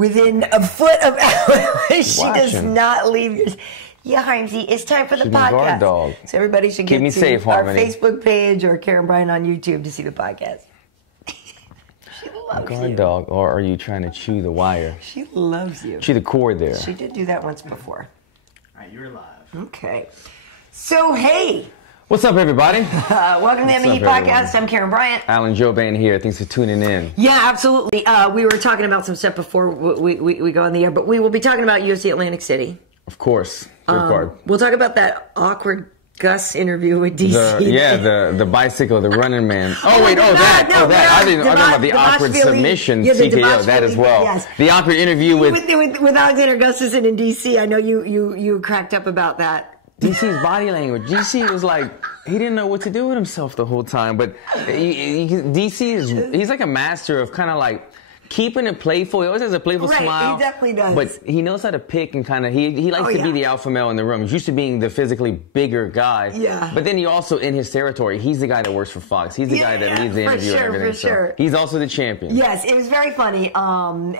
within a foot of Ellen. She does not leave your... Yeah, Harmsy, it's time for the podcast. Guard dog. So everybody should get me to safe, our Harmony. Facebook page or Karyn Bryant on YouTube to see the podcast. She loves Guard you. dog, or are you trying to chew the wire? She loves you. Chew the cord there. She did do that once before. All right, you're live. Okay. So, hey. What's up, everybody? Welcome to the MMA Podcast. I'm Karyn Bryant. Jouban here. Thanks for tuning in. Yeah, absolutely. We were talking about some stuff before we go on the air, but we will be talking about UFC Atlantic City. Of course. We'll talk about that awkward Gus interview with DC. The bicycle, the running man. Oh, wait, that. I didn't know about the awkward submission TKO, that as well. Yes. The awkward interview with Alexander Gustafsson in DC. I know you cracked up about that. DC's body language. DC was like, he didn't know what to do with himself the whole time. But he's like a master of kind of like keeping it playful. He always has a playful smile. He definitely does. But he knows how to pick and kind of, he likes to be the alpha male in the room. He's used to being the physically bigger guy. Yeah. But then he also, in his territory, he's the guy that works for Fox. He's the guy that leads the interview and everything. So he's also the champion. Yes, it was very funny. So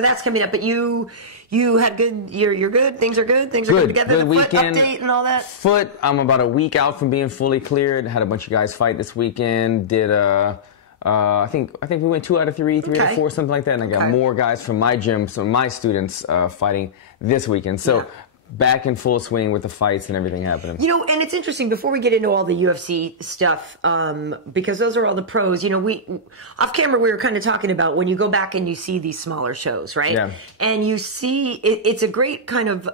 that's coming up. But you had good, you're good, things are good together, good the weekend. Foot update and all that? Foot, I'm about a week out from being fully cleared. Had a bunch of guys fight this weekend. Did, I think we went 2 out of 3, 3 out of 4, something like that. And I got more guys from my gym, some of my students fighting this weekend. So back in full swing with the fights and everything happening. You know, and it's interesting, before we get into all the UFC stuff, because those are all the pros, you know, off camera we were kind of talking about when you go back and you see these smaller shows, right? Yeah. And you see, it's a great kind of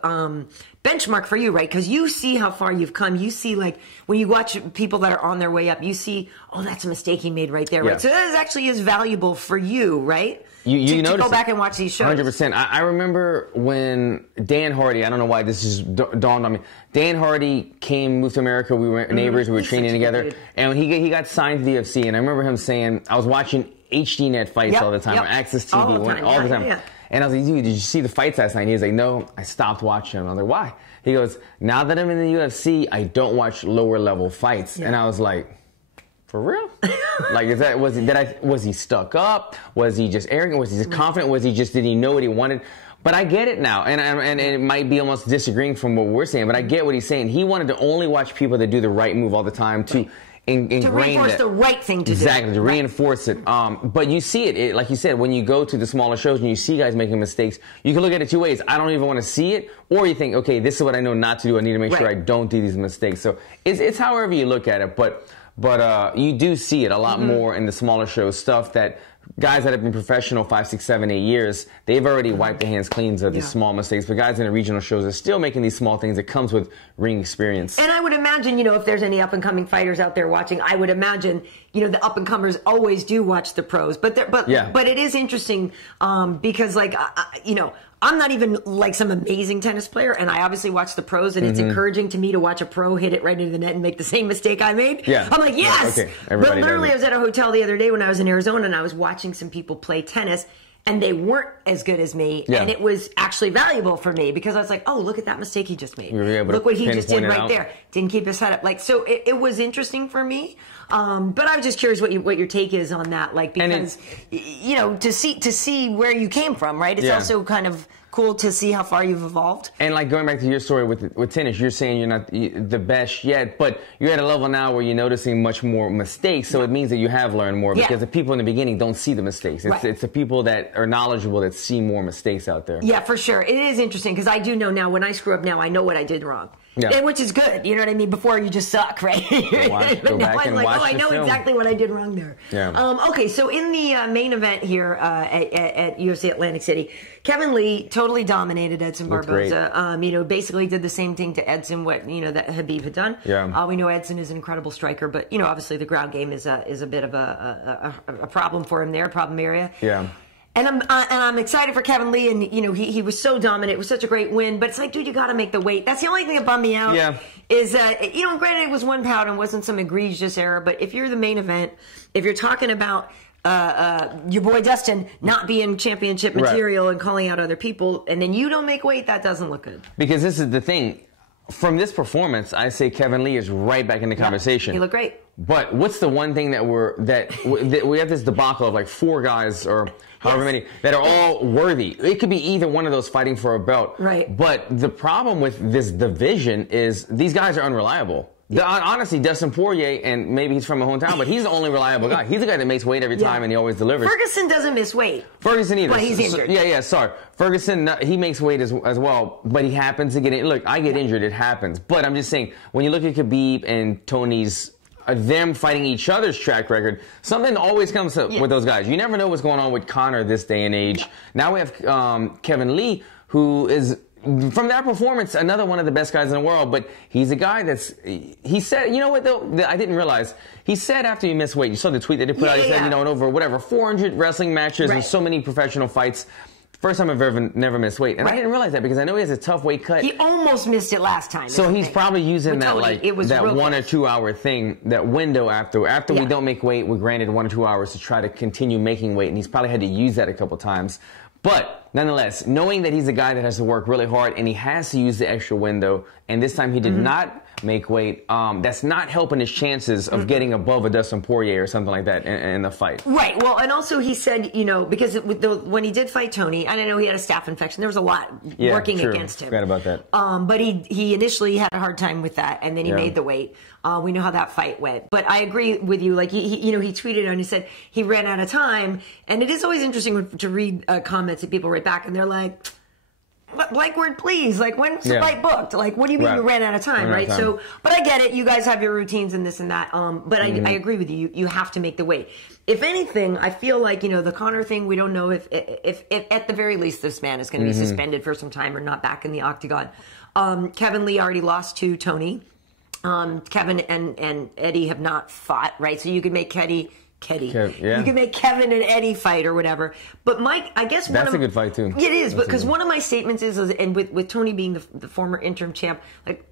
benchmark for you, right? Because you see how far you've come. You see, like, when you watch people that are on their way up, you see, oh, that's a mistake he made right there, right? So that actually is valuable for you, right? You to go back and watch these shows. 100%. I remember when Dan Hardy, I don't know why this is dawned on me. Dan Hardy moved to America. We were neighbors. We were training together. And when he got signed to the UFC, and I remember him saying, I was watching HD.net fights all the time, or Access TV, all the time. Yeah. And I was like, dude, did you see the fights last night? And he was like, no, I stopped watching them. I was like, why? He goes, now that I'm in the UFC, I don't watch lower level fights. And I was like, for real? Like, was he stuck up? Was he just arrogant? Was he just confident? Did he know what he wanted? But I get it now, and it might be almost disagreeing from what we're saying, but I get what he's saying. He wanted to only watch people that do the right move all the time to reinforce the right thing to do. Exactly, to reinforce it. But you see it, like you said, when you go to the smaller shows and you see guys making mistakes, you can look at it 2 ways. I don't even want to see it, or you think, okay, this is what I know not to do. I need to make sure I don't do these mistakes. So it's however you look at it, but you do see it a lot more in the smaller shows, stuff that guys that have been professional 5, 6, 7, 8 years, they've already wiped their hands clean of these small mistakes. But guys in the regional shows are still making these small things that comes with ring experience. And I would imagine, you know, if there's any up-and-coming fighters out there watching, I would imagine, you know, the up-and-comers always do watch the pros. But it is interesting because, like, you know, I'm not even like some amazing tennis player, and I obviously watch the pros, and it's encouraging to me to watch a pro hit it right into the net and make the same mistake I made. Yeah. I'm like, yes! Okay. But literally, I was at a hotel the other day when I was in Arizona, and I was watching some people play tennis, and they weren't as good as me, and it was actually valuable for me because I was like, oh, look at that mistake he just made. Look what he just did right there. Didn't keep his head up. Like, so it was interesting for me. But I was just curious what your take is on that, like, because you know, to see where you came from, right? It's also kind of cool to see how far you've evolved. And like going back to your story with tennis, you're saying you're not the best yet, but you're at a level now where you're noticing much more mistakes. So it means that you have learned more because the people in the beginning don't see the mistakes. It's the people that are knowledgeable that see more mistakes out there. Yeah, for sure. It is interesting because I do know now when I screw up now, I know what I did wrong. Yeah. Which is good, you know what I mean? Before you just suck, right? Go back and watch I know exactly what I did wrong there. Yeah. Okay, so in the main event here at UFC Atlantic City, Kevin Lee totally dominated Edson Barboza. You know, basically did the same thing to Edson what that Khabib had done. Yeah. We know Edson is an incredible striker, but you know, obviously the ground game is a bit of a problem for him there, problem area. Yeah. And I'm excited for Kevin Lee, and you know he was so dominant. It was such a great win, but it's like, dude, you got to make the weight. That's the only thing that bummed me out. Yeah. Is you know, granted it was 1 pound and wasn't some egregious error, but if you're the main event, if you're talking about your boy Dustin not being championship material and calling out other people, and then you don't make weight, that doesn't look good. Because this is the thing. From this performance, I say Kevin Lee is right back in the conversation. He looked great. But what's the one thing that we have this debacle of like 4 guys, or however many, that are all worthy. It could be either one of those fighting for a belt. Right. But the problem with this division is these guys are unreliable. Honestly, Dustin Poirier, and maybe he's from my hometown, but he's the only reliable guy. He's the guy that makes weight every time, and he always delivers. Ferguson doesn't miss weight. Ferguson either. But he's injured. Sorry. Ferguson, he makes weight as well, but he happens to get in. Look, I get injured. It happens. But I'm just saying, when you look at Khabib and Tony's, them fighting each other's track record, something always comes up with those guys. You never know what's going on with Conor this day and age. Now we have Kevin Lee, who is, from that performance, another one of the best guys in the world, but he's a guy he said, you know what though, I didn't realize, he said after he missed weight, you saw the tweet that they put out, he said, over 400 wrestling matches and so many professional fights, first time I've ever never missed weight. And I didn't realize that because I know he has a tough weight cut. He almost missed it last time. So he's probably using that that 1 or 2 hour thing, that window after we don't make weight, we're granted 1 or 2 hours to try to continue making weight, and he's probably had to use that a couple times. But nonetheless, knowing that he's a guy that has to work really hard and he has to use the extra window, and this time he did not make weight, that's not helping his chances of getting above a Dustin Poirier or something like that in the fight. Right. Well, and also he said, because when he did fight Tony, and I know he had a staph infection, there was a lot working against him. Forgot about that. But he initially had a hard time with that, and then he made the weight. We know how that fight went. But I agree with you. Like, he tweeted and he said he ran out of time. And it is always interesting to read comments that people write back, and they're like, word please, like, when's the fight booked? Like, what do you mean you ran out of time, right? So, but I get it. You guys have your routines and this and that. But I agree with you. You have to make the weight. If anything, I feel like, the Conor thing, we don't know if at the very least this man is going to be suspended for some time or not back in the octagon. Kevin Lee already lost to Tony. Kevin and Eddie have not fought, right? So you could make You can make Kevin and Eddie fight or whatever. But Mike, I guess that's a good fight too. It is, because one of my statements is, and with Tony being the former interim champ, like,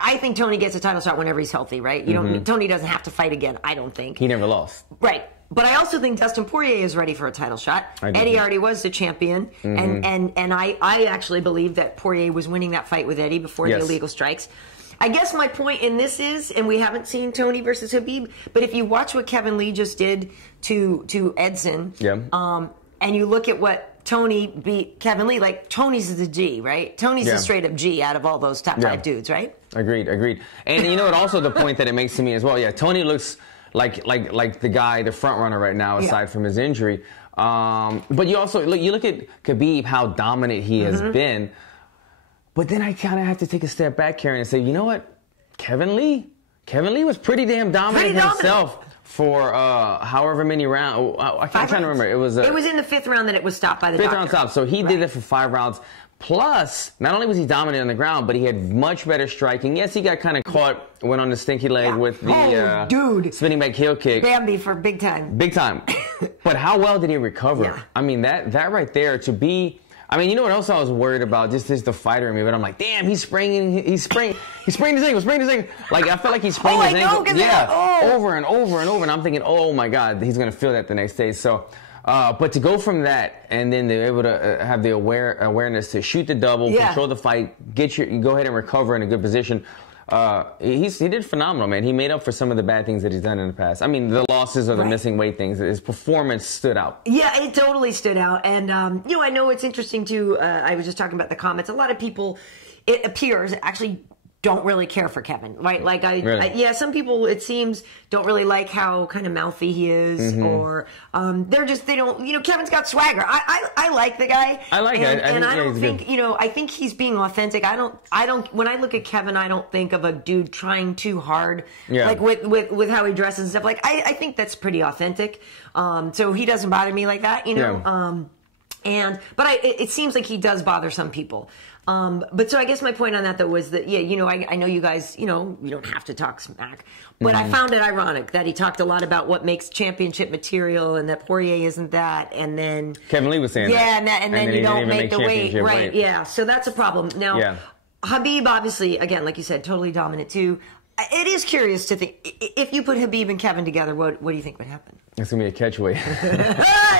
I think Tony gets a title shot whenever he's healthy, right? Tony doesn't have to fight again, I don't think. He never lost. Right. But I also think Dustin Poirier is ready for a title shot. Eddie already was the champion, and I actually believe that Poirier was winning that fight with Eddie before the illegal strikes. I guess my point in this is, and we haven't seen Tony versus Khabib, but if you watch what Kevin Lee just did to Edson, and you look at what Tony beat Kevin Lee, like, Tony's is a G, right? Tony's a straight up G out of all those top 5 dudes, right? Agreed. And also the point that it makes to me as well, Tony looks like the guy, the front runner right now, aside from his injury. But you also look at Khabib, how dominant he has been. But then I kind of have to take a step back, Karyn, and say, you know what? Kevin Lee was pretty damn dominant himself for however many rounds. I'm trying to remember. It was in the 5th round that it was stopped by the doctor. 5th round stop. So he did it for 5 rounds. Plus, not only was he dominant on the ground, but he had much better striking. Yes, he got kind of caught, went on the stinky leg with the spinning back heel kick. Bambi for big time. Big time. But how well did he recover? Yeah. I mean, that right there, to be... I mean, you know what else I was worried about? Just the fighter in me, but I'm like, damn, he sprained his ankle. Like, I felt like he sprained his ankle. Over and over and over. And I'm thinking, oh my God, he's going to feel that the next day. So, but to go from that and then they're able to have the awareness to shoot the double, control the fight, go ahead and recover in a good position. He did phenomenal, man. He made up for some of the bad things that he's done in the past. I mean, the losses or the missing weight things. His performance stood out. Yeah, it totally stood out. And, I know it's interesting, too. I was just talking about the comments. A lot of people, it appears, actually don't really care for Kevin, right? Like, some people, it seems, don't really like how kind of mouthy he is, or they don't, Kevin's got swagger. I like the guy. I like it. And I don't think, I think he's being authentic. When I look at Kevin, I don't think of a dude trying too hard, like with how he dresses and stuff. Like, I think that's pretty authentic. So he doesn't bother me like that, But it seems like he does bother some people. But so I guess my point on that, though, was that, I know you guys, you don't have to talk smack, but I found it ironic that he talked a lot about what makes championship material and that Poirier isn't that, and then... Kevin Lee was saying that. And then you don't make the weight. Right, yeah, so that's a problem. Now, Khabib, obviously, again, like you said, totally dominant, too. It is curious to think, if you put Khabib and Kevin together, what do you think would happen? It's going to be a catchweight.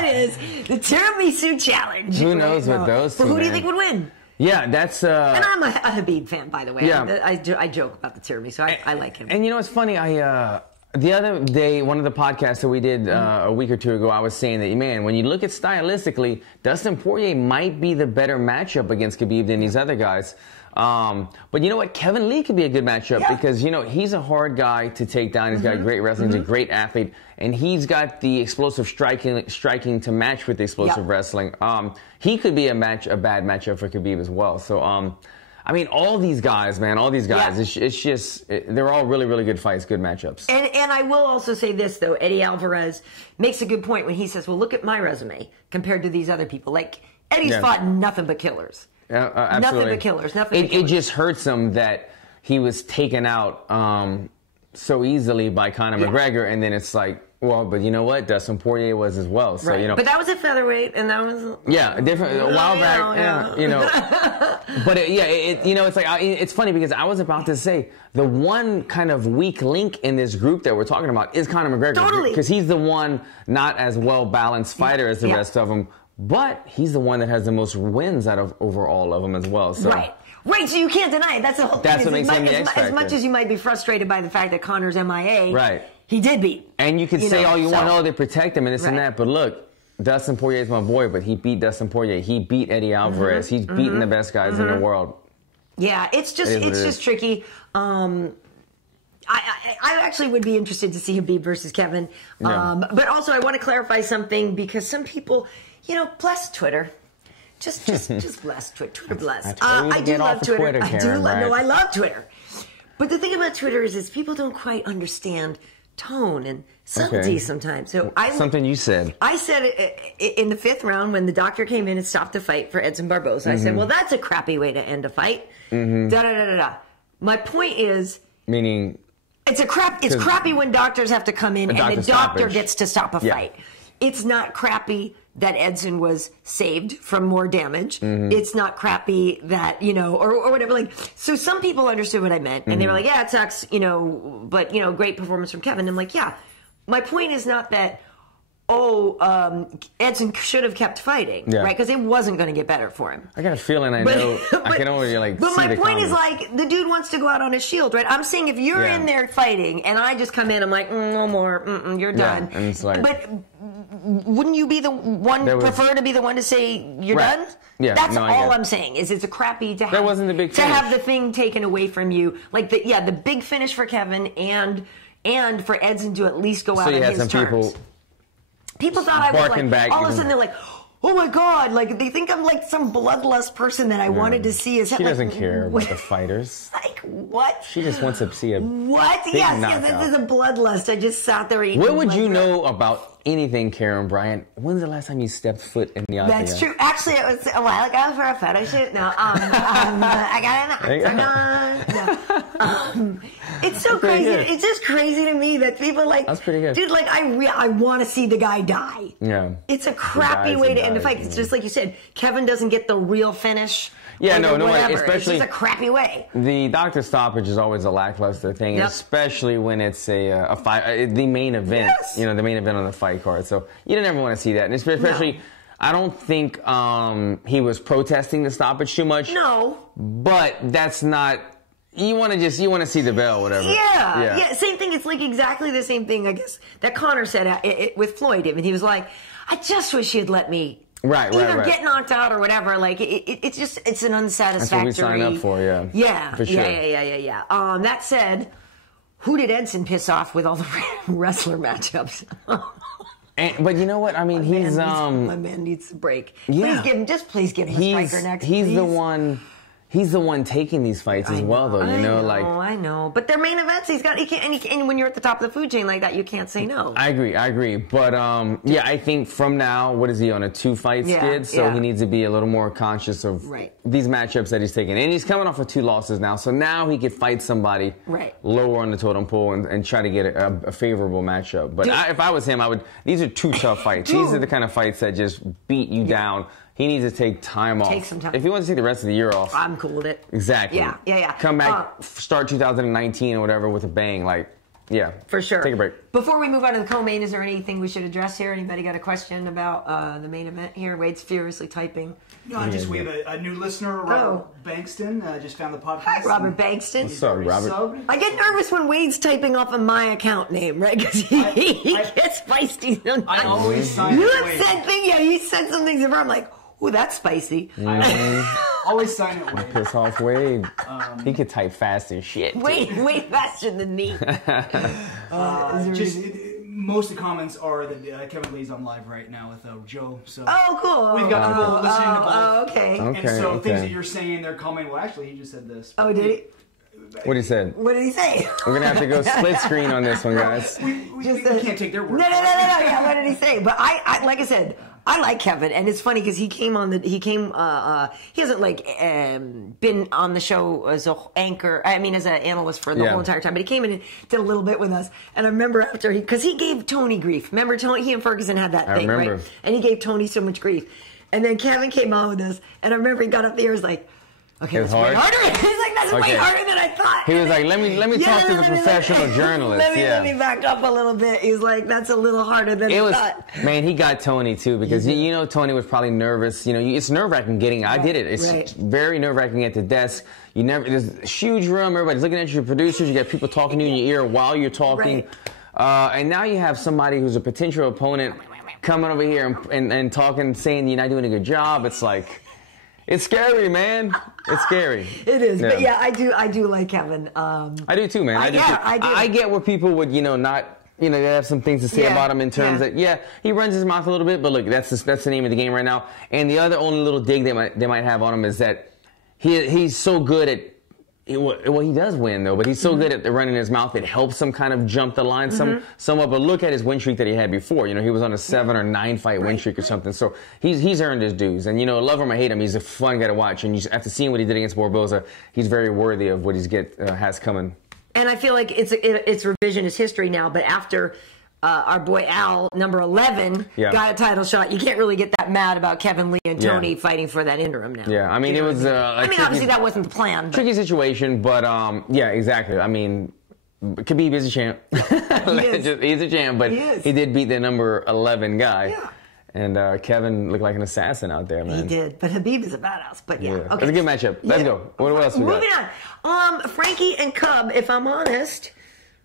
It is. The Tiramisu Challenge. Who knows what those two, But who do you think would win? Yeah, that's... and I'm a Khabib fan, by the way. Yeah. I joke about the tiramisu. I like him. And it's funny, I The other day, one of the podcasts that we did a week or two ago, I was saying that, man, when you look at stylistically, Dustin Poirier might be the better matchup against Khabib than these other guys. But you know what? Kevin Lee could be a good matchup because, you know, he's a hard guy to take down. He's got great wrestling. He's a great athlete. And he's got the explosive striking to match with the explosive wrestling. He could be a bad matchup for Khabib as well. So, I mean, all these guys, man, it's just, they're all really, really good fights, good matchups. And I will also say this, though. Eddie Alvarez makes a good point when he says, well, look at my resume compared to these other people. Like, Eddie's fought nothing but killers. Absolutely. Nothing but killers. Nothing but killers. It just hurts him that he was taken out so easily by Conor McGregor, and then it's like, well, but you know what? Dustin Poirier was as well. So, you know. But that was a featherweight, and that was... a while back, you know. But, you know, it's like, it's funny because I was about to say, the one kind of weak link in this group that we're talking about is Conor McGregor. Totally. Because he's the one not as well-balanced fighter as the rest of them, but he's the one that has the most wins out of over all of them as well. So. Right, so you can't deny it. That's the whole That's thing. What makes him the X factor. As much as you might be frustrated by the fact that Conor's MIA, right. He did beat. And you can say all you want, they protect him and this and that, but look, Dustin Poirier is my boy, but he beat Dustin Poirier. He beat Eddie Alvarez. He's beaten the best guys in the world. Yeah, it's just tricky. I actually would be interested to see Khabib versus Kevin. But also I want to clarify something because some people, you know, bless Twitter. Just bless Twitter. Twitter blessed. I do love Twitter. I love Twitter. But the thing about Twitter is people don't quite understand tone and subtlety sometimes. So something you said. I said in the 5th round when the doctor came in and stopped the fight for Edson Barboza. I said, well, that's a crappy way to end a fight. My point is, meaning it's crappy when doctors have to come in and the doctor gets to stop a fight. It's not crappy that Edson was saved from more damage. It's not crappy that, you know, or whatever. Like, so some people understood what I meant, and they were like, yeah, it sucks, you know, but, you know, great performance from Kevin. I'm like, yeah. My point is not that, Edson should have kept fighting, right? Because it wasn't going to get better for him. I got a feeling I know. I can only, like, but see my the point comments. is, like, the dude wants to go out on his shield, right? I'm saying if you're in there fighting, and I just come in, I'm like, no more, you're done. And it's like... But wouldn't you be the one, prefer to be the one to say you're done? Yeah, that's all I'm saying, is it's a crappy to have, wasn't the big to have the thing taken away from you. Like, the big finish for Kevin and for Edson to at least go out on his terms. People thought I was like, back all of a sudden they're like, oh my God, like they think I'm like some bloodlust person that I wanted to see. She doesn't care about the fighters. Like, what? She just wants to see a What? Yes, this is a bloodlust. I just sat there eating. What would you know about anything, Karyn Bryant? When's the last time you stepped foot in the octagon? That's true. Actually, it was a while ago for a photo shoot. No, I got an octagon. It's so crazy. It's just crazy to me that people are like, that's pretty good. Dude, like, I want to see the guy die. Yeah. It's a crappy way to end a fight. It's just like you said, Kevin doesn't get the real finish. Yeah, no, especially it's just a crappy way. The doctor stoppage is always a lackluster thing, especially when it's a fight, the main event. You know, the main event on the fight card. So you don't ever want to see that, and especially. I don't think he was protesting the stoppage too much. No. But that's not... You want to see the bell, whatever. Yeah. Same thing. It's like exactly the same thing, I guess, that Conor said with Floyd. And he was like, I just wish he'd let me either get knocked out or whatever. Like, it's an unsatisfactory... That's what we sign up for, Yeah. For sure. Yeah. That said, who did Edson piss off with all the wrestler matchups? But you know what? I mean, my man needs a break. Yeah. Please give him a striker next. He's the one taking these fights as well, though. I know. But they're main events. And when you're at the top of the food chain like that, you can't say no. I agree. But I think from now, what is he on a 2-fight skid? So he needs to be a little more conscious of these matchups that he's taking. And he's coming off of 2 losses now, so now he could fight somebody lower on the totem pole and try to get a favorable matchup. But if I was him, these are 2 tough fights. These are the kind of fights that just beat you down. He needs to take time off. Take some time. If he wants to take the rest of the year off, I'm cool with it. Exactly. Yeah. Come back, start 2019 or whatever with a bang. Like, Yeah. For sure. Take a break. Before we move on to the co-main, is there anything we should address here? Anybody got a question about the main event here? Wade's furiously typing. No, we have a new listener, Robert Bankston, just found the podcast. Hi, Robert Bankston. What's up, Robert? I get nervous when Wade's typing off of my account name, right? Because he gets feisty sometimes. I always sign You it have Wade. said things, you said some things before. I'm like, ooh, that's spicy. Always sign it Wade. Piss off Wade. He could type fast as shit. Way faster than me. Most of the comments are that Kevin Lee's on live right now with Joe. So cool. We've got people listening to both. Okay. And so things that you're saying, they're commenting. Well, actually, he just said this. Oh, did he? What did he say? What did he say? We're going to have to go split screen on this one, guys. We can't take their word. No. Yeah, what did he say? But I like I said, I like Kevin, and it's funny because he hasn't been on the show as an anchor. I mean, as an analyst for the whole entire time. But he came in and did a little bit with us. And I remember after because he gave Tony grief. Remember Tony? He and Ferguson had that thing, right? And he gave Tony so much grief. And then Kevin came on with us, and I remember he got up there. He was like, "Okay, that's way harder." He's like, "That's way harder than I thought." He was like, "Let me talk to the professional journalist." Let me back up a little bit. He's like, "That's a little harder than I thought." Man, he got Tony too because Tony was probably nervous. It's nerve-wracking getting. I did it. It's very nerve-wracking at the desk. There's a huge room. Everybody's looking at your producers. You got people talking to you in your ear while you're talking, and now you have somebody who's a potential opponent coming over here and talking, saying you're not doing a good job. It's like. It's scary, man. It's scary. It is, but I do like Kevin. I do too, man. I do. I get where people would, not, they have some things to say about him in terms that, he runs his mouth a little bit, but look, that's the name of the game right now. And the other only little dig they might have on him is that he's so good at. Well, he does win though, but he's so good at running his mouth. It helps him kind of jump the line somewhat. But look at his win streak that he had before. He was on a 7 or 9 fight win streak or something. So he's earned his dues. And love him or hate him, he's a fun guy to watch. And after seeing what he did against Barboza, he's very worthy of what has coming. And I feel like it's revisionist history now. But after our boy Al, number 11, got a title shot, you can't really get that mad about Kevin Lee and Tony fighting for that interim now. Yeah, I mean, it was obviously that wasn't the plan. Tricky situation, but exactly. I mean, Khabib is a champ. He's a champ, but he did beat the number 11 guy. Yeah. And Kevin looked like an assassin out there, man. He did, but Khabib is a badass. But okay. It's a good matchup. Let's go. What else we got? Moving on. Frankie and Cub, if I'm honest,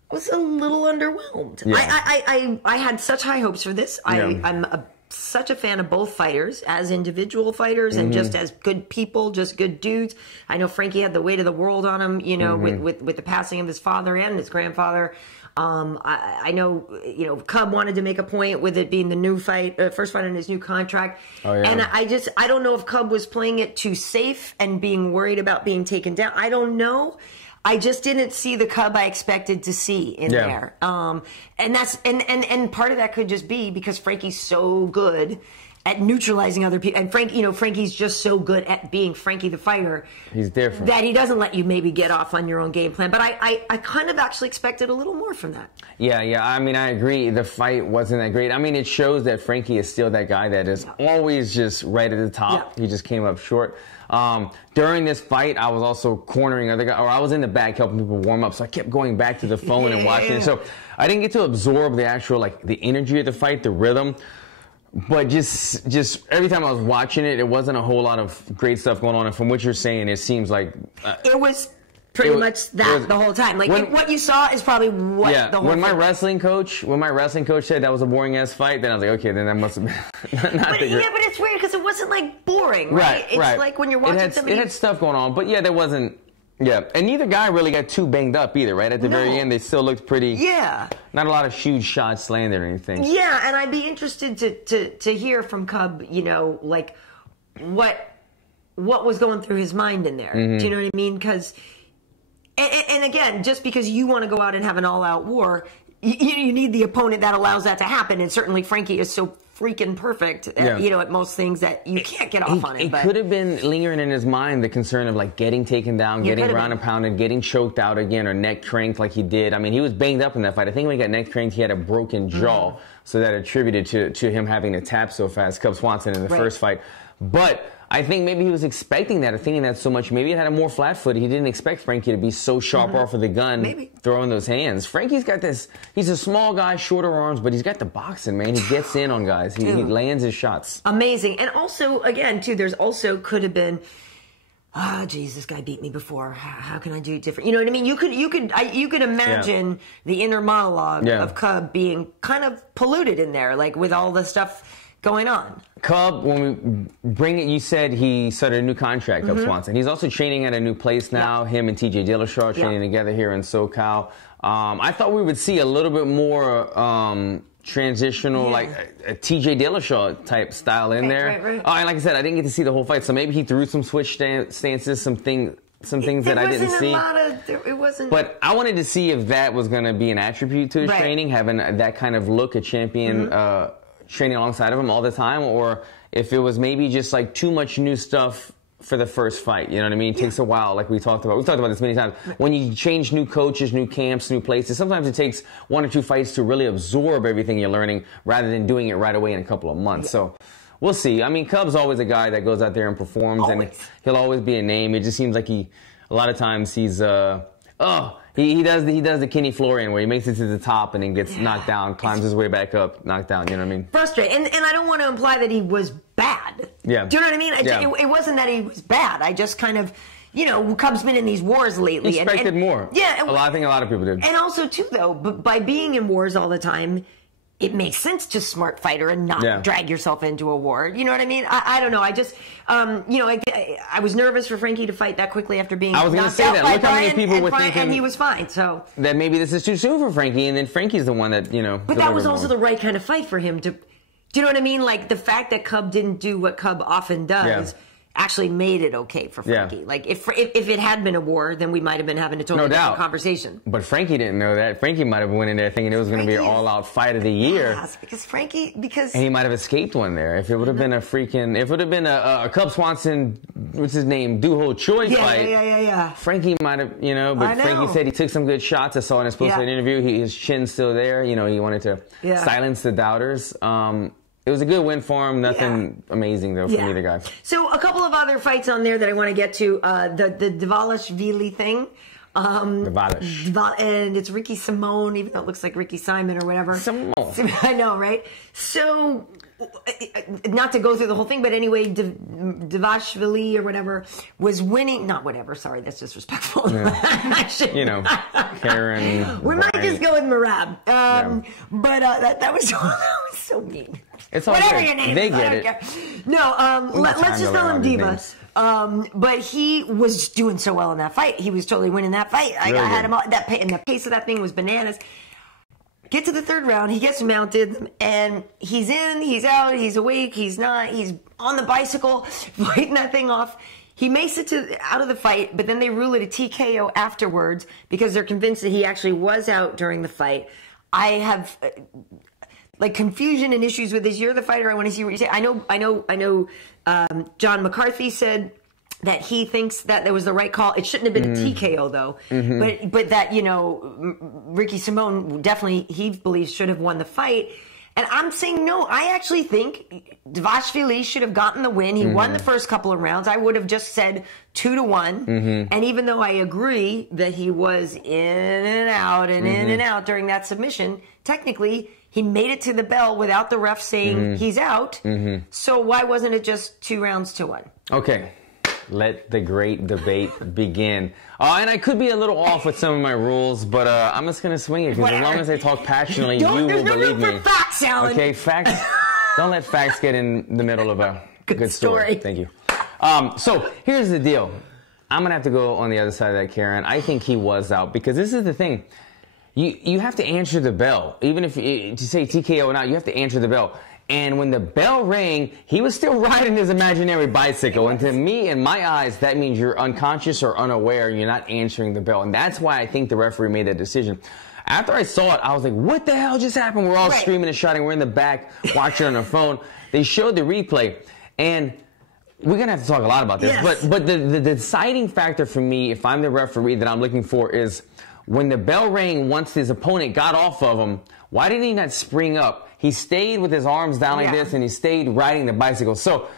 was a little underwhelmed. Yeah. I had such high hopes for this. I'm such a fan of both fighters as individual fighters and just as good people, just good dudes. I know Frankie had the weight of the world on him, with the passing of his father and his grandfather. I know, Cub wanted to make a point with it being the new fight, first fight in his new contract. Oh, yeah. And I don't know if Cub was playing it too safe and being worried about being taken down. I don't know. I just didn't see the Cub I expected to see in there. And that's and part of that could just be because Frankie's so good at neutralizing other people. And Frankie's just so good at being Frankie the fighter. He's different. That he doesn't let you maybe get off on your own game plan. But I kind of actually expected a little more from that. Yeah. I mean, I agree. The fight wasn't that great. I mean, it shows that Frankie is still that guy that is always just right at the top. Yeah. He just came up short. During this fight, I was also cornering other guys, or I was in the back helping people warm up, so I kept going back to the phone and watching it. So I didn't get to absorb the actual, the energy of the fight, the rhythm. But just every time I was watching it, it wasn't a whole lot of great stuff going on. And from what you're saying, it seems like it was pretty much that the whole time. What you saw is probably what the whole. When my wrestling coach said that was a boring ass fight, then I was like, okay, then that must have been. But it's weird because it wasn't boring, right? It's like when you're watching somebody. It had stuff going on, but there wasn't. Yeah, and neither guy really got too banged up either, right? At the very end, they still looked pretty. Yeah. Not a lot of huge shots landed or anything. Yeah, and I'd be interested to hear from Cub, what was going through his mind in there. Do you know what I mean? Because, and again, just because you want to go out and have an all-out war, you need the opponent that allows that to happen. And certainly Frankie is so freaking perfect, at most things that you can't get off on it. It could have been lingering in his mind the concern of getting taken down, getting ground and pounded, getting choked out again, or neck cranked like he did. I mean, he was banged up in that fight. I think when he got neck cranked, he had a broken jaw, so that attributed to him having to tap so fast. Cub Swanson in the first fight, but I think maybe he was expecting that or thinking that so much. Maybe it had him more flat-footed. He didn't expect Frankie to be so sharp off of the gun, throwing those hands. Frankie's got this. He's a small guy, shorter arms, but he's got the boxing, man. He gets in on guys. He lands his shots. Amazing. And also, again, too, there's also could have been, oh, geez, this guy beat me before. How can I do different? You know what I mean? You could imagine the inner monologue of Cub being kind of polluted in there, like with all the stuff going on. Cub, when we bring it, you said he started a new contract up Swanson. He's also training at a new place now. Him and TJ Dillashaw training together here in SoCal. I thought we would see a little bit more transitional, like a TJ Dillashaw type style in there. Right. Oh, and like I said, I didn't get to see the whole fight, so maybe he threw some switch stances, some things that I didn't see. It wasn't. But I wanted to see if that was going to be an attribute to his training, having that kind of look, a champion training alongside of him all the time, or if it was maybe just like too much new stuff for the first fight. You know what I mean? It takes a while, like we talked about. We've talked about this many times. When you change new coaches, new camps, new places, sometimes it takes 1 or 2 fights to really absorb everything you're learning rather than doing it right away in a couple of months. So we'll see. I mean, Cub's always a guy that goes out there and performs, and he'll always be a name. It just seems like a lot of times he's, he does the Kenny Florian where he makes it to the top and then gets knocked down, climbs his way back up, knocked down. You know what I mean? Frustrating. And I don't want to imply that he was bad. Yeah. Do you know what I mean? It wasn't that he was bad. I just kind of, you know, Cub's been in these wars lately. Expected more. Yeah. I think a lot of people did. And also, too, though, but by being in wars all the time, it makes sense to smart fighter and not drag yourself into a war. You know what I mean? I don't know. I just, you know, I was nervous for Frankie to fight that quickly after being knocked out. I was going to say that. Look how many people were thinking. And he was fine, so. That maybe this is too soon for Frankie, and then Frankie's the one that, you know. But that was also the right kind of fight for him to, do you know what I mean? Like, the fact that Cub didn't do what Cub often does actually made it okay for Frankie. Yeah. Like, if it had been a war, then we might have been having a totally different conversation. But Frankie didn't know that. Frankie might have went in there thinking it was going to be an all-out fight of the year. Yes, because and he might have escaped one there. If it would have been a Cub Swanson, what's his name, Duho Choi fight. Yeah. Frankie might have, you know, but Frankie said he took some good shots. I saw in his post-fight interview. His chin's still there. You know, he wanted to silence the doubters. It was a good win for him. Nothing amazing, though, from either guy. So a couple of other fights on there that I want to get to. The Dvalishvili thing. And it's Ricky Simone, even though it looks like Ricky Simon or whatever. Simone. I know, right? So, not to go through the whole thing, but anyway, Dvalishvili or whatever was winning. Not whatever, sorry, that's disrespectful. Yeah. You know, Karyn. We might just go with Merab. But that was so mean. It's all whatever good. Your name they is, get it. No, let's just call him Diva. But he was doing so well in that fight. He was totally winning that fight. I had him and the pace of that thing was bananas. Get to the third round, he gets mounted, and he's in, he's out, he's awake, he's not, he's on the bicycle, fighting that thing off. He makes it out of the fight, but then they rule it a TKO afterwards because they're convinced that he actually was out during the fight. I have like confusion and issues with this. You're the fighter. I want to see what you say. I know. John McCarthy said that he thinks that there was the right call. It shouldn't have been a TKO though. But that, you know, Ricky Simone definitely, he believes, should have won the fight. And I'm saying no. I actually think Dvalishvili should have gotten the win. He won the first couple of rounds. I would have just said 2-1. And even though I agree that he was in and out and in and out during that submission, technically he made it to the bell without the ref saying he's out. So why wasn't it just 2 rounds to 1? Okay. Let the great debate begin. And I could be a little off with some of my rules, but I'm just going to swing it because as long as I talk passionately, you will believe me. There's no room for facts, Alan. Okay, facts. Don't let facts get in the middle of a good story. Thank you. So here's the deal. I'm going to have to go on the other side of that, Karyn. I think he was out because this is the thing. You have to answer the bell. Even if you say TKO or not, you have to answer the bell. And when the bell rang, he was still riding his imaginary bicycle. And to me, in my eyes, that means you're unconscious or unaware and you're not answering the bell. And that's why I think the referee made that decision. After I saw it, I was like, what the hell just happened? We're all screaming and shouting. We're in the back watching on our phone. They showed the replay. And we're going to have to talk a lot about this. Yes. But the deciding factor for me, if I'm the referee that I'm looking for, is when the bell rang once his opponent got off of him, why did he not spring up? He stayed with his arms down like this, and he stayed riding the bicycle. So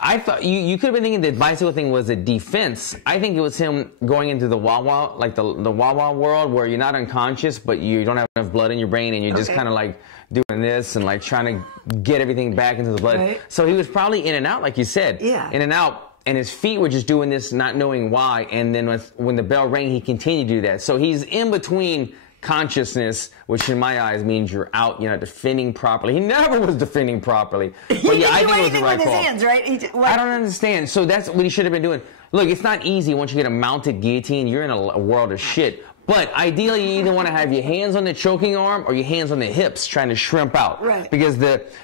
I thought you could have been thinking the bicycle thing was a defense. I think it was him going into the wah-wah, like the wah-wah world where you're not unconscious, but you don't have enough blood in your brain and you're just kind of like doing this and like trying to get everything back into the blood. Right. So he was probably in and out, like you said. Yeah. In and out. And his feet were just doing this, not knowing why. And then when the bell rang, he continued to do that. So he's in between consciousness, which in my eyes means you're out, you're not defending properly. He never was defending properly. But yeah, I think it was the right call. Hands, right? I don't understand. So that's what he should have been doing. Look, it's not easy once you get a mounted guillotine. You're in a world of shit. But ideally, you either want to have your hands on the choking arm or your hands on the hips trying to shrimp out. Right. Because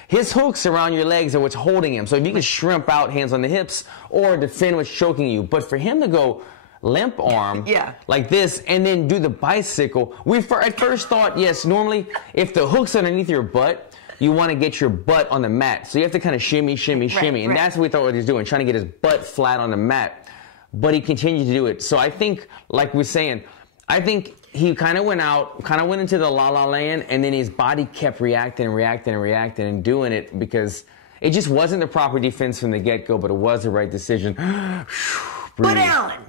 his hooks around your legs are what's holding him. So if you can shrimp out, hands on the hips, or defend what's choking you. But for him to go limp arm like this and then do the bicycle, at first thought, yes, normally if the hook's underneath your butt, you want to get your butt on the mat. So you have to kind of shimmy. And that's what we thought what he was doing, trying to get his butt flat on the mat. But he continued to do it. So I think, like we're saying, I think he kind of went into the la-la land, and then his body kept reacting and doing it because it just wasn't the proper defense from the get-go, but it was the right decision. But Alan,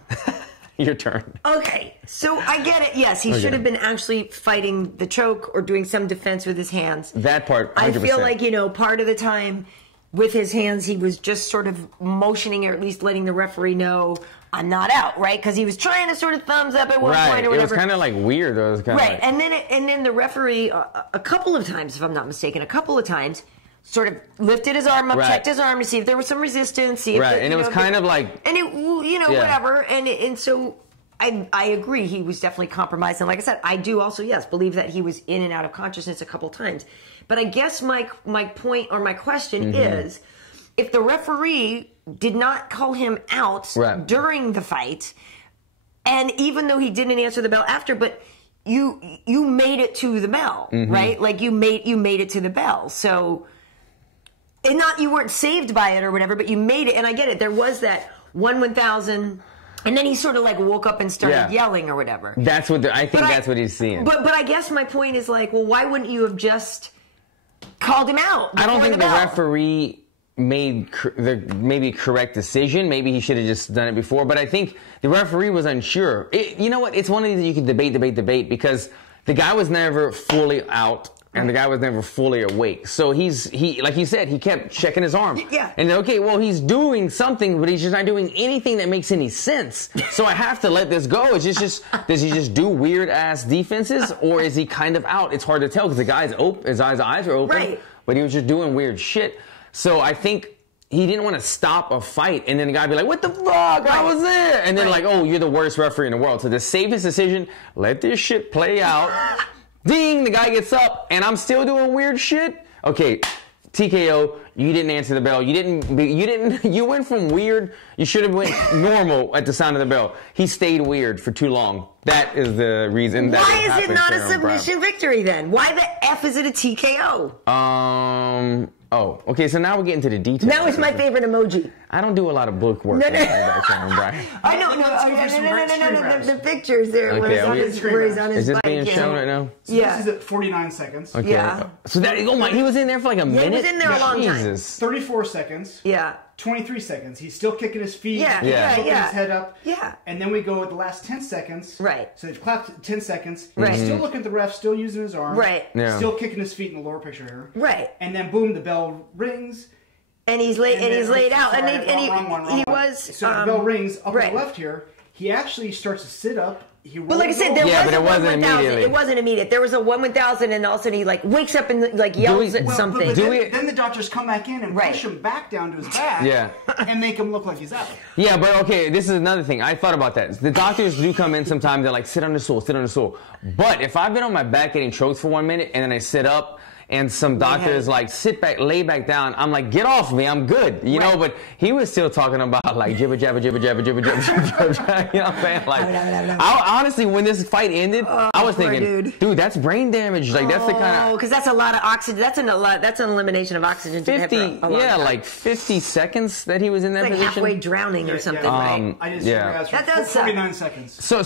your turn. Okay, so I get it. Yes, he should have been actually fighting the choke or doing some defense with his hands. That part, 100%. I feel like, part of the time with his hands, he was just sort of motioning or at least letting the referee know, I'm not out, right? Because he was trying to sort of thumbs up at one point or whatever. It was kind of like weird. It was kind of right, and then the referee, a couple of times, if I'm not mistaken, sort of lifted his arm up, checked his arm to see if there was some resistance. See if and it was kind of like... And it, whatever. And so I agree, he was definitely compromised. And like I said, I do also, believe that he was in and out of consciousness a couple times. But I guess my point or my question is, if the referee did not call him out during the fight, and even though he didn't answer the bell after, but you made it to the bell, right? Like you made it to the bell. So... And you weren't saved by it or whatever, but you made it. And I get it. There was that 1,000, and then he sort of like woke up and started yelling or whatever. That's what that's what he's seeing. But I guess my point is like, well, why wouldn't you have just called him out? I don't think the referee made the maybe correct decision. Maybe he should have just done it before. But I think the referee was unsure. You know what? It's one of these that you can debate because the guy was never fully out. And the guy was never fully awake. So he like you said, he kept checking his arm. Yeah. And okay, well, he's doing something, but he's just not doing anything that makes any sense. So I have to let this go. It's just does he just do weird ass defenses, or is he kind of out? It's hard to tell because the guy's open, his eyes are open, but he was just doing weird shit. So I think he didn't want to stop a fight, and then the guy be like, "What the fuck? I was there," and then like, "Oh, you're the worst referee in the world." So the safest decision: let this shit play out. Ding! The guy gets up, and I'm still doing weird shit. Okay, TKO. You didn't answer the bell. You went from weird. You should have went normal at the sound of the bell. He stayed weird for too long. That is the reason. Why is it not a submission victory then? Why the F is it a TKO? Oh, okay, so now we're getting to the details. Now it's my favorite emoji. I don't do a lot of book work. No. I know, no, the pictures there. Okay, where he's on his is this bike, being shown right now? So this is at 49 seconds. Okay. Yeah. So that, oh my, he was in there for like a minute? He was in there a long time. 34 seconds. Yeah. 23 seconds. He's still kicking his feet. Yeah. His head up. Yeah. And then we go at the last 10 seconds. Right. So they've clapped 10 seconds. Right. He's still looking at the ref, still using his arm. Right. Yeah. Still kicking his feet in the lower picture here. Right. And then boom, the bell rings. And he's laid out. Wrong. He was. So the bell rings up on the left here. He actually starts to sit up. But like I said, it wasn't immediate. There was a 1,000, and all of a sudden he like wakes up and like yells at something. Then the doctors come back in and push him back down to his back, and make him look like he's out. Yeah, but okay, this is another thing. I thought about that. The doctors do come in sometimes. They're like, sit on the stool. But if I've been on my back getting choked for 1 minute, and then I sit up. And some doctors like sit back, lay back down. I'm like, get off me, I'm good, you know. But he was still talking about like jibber jabber jibber jabber jibber jabber jibber jabber. You know what I'm saying? Like, I honestly, when this fight ended, I was thinking, dude, that's brain damage. Like that's the kind of because that's a lot of oxygen. That's an elimination of oxygen. 50, like 50 seconds that he was in that position. Halfway drowning or something, right? I just that does 49 seconds. So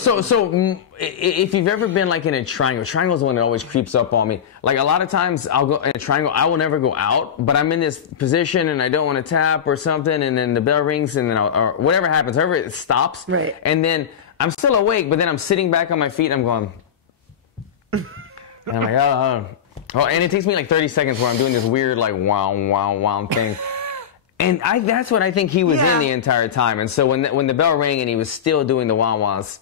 if you've ever been like in a triangle, triangle's the one that always creeps up on me. Like a lot of times I'll go in a triangle. I will never go out, but I'm in this position and I don't want to tap or something, and then the bell rings, and then or whatever happens, however it stops, right. And then I'm still awake, but then I'm sitting back on my feet and I'm going, and I'm like, oh, and it takes me like 30 seconds where I'm doing this weird like wow thing. And that's what I think he was in the entire time. And so when the bell rang and he was still doing the wah-wahs,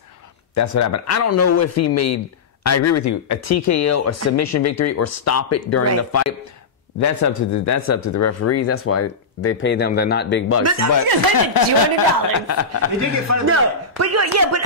that's what happened. I don't know if he made, I agree with you, a TKO, a submission victory, or stop it during the fight. That's up to the referees. That's why they pay them the not big bucks. But $200. They did get fun of that. But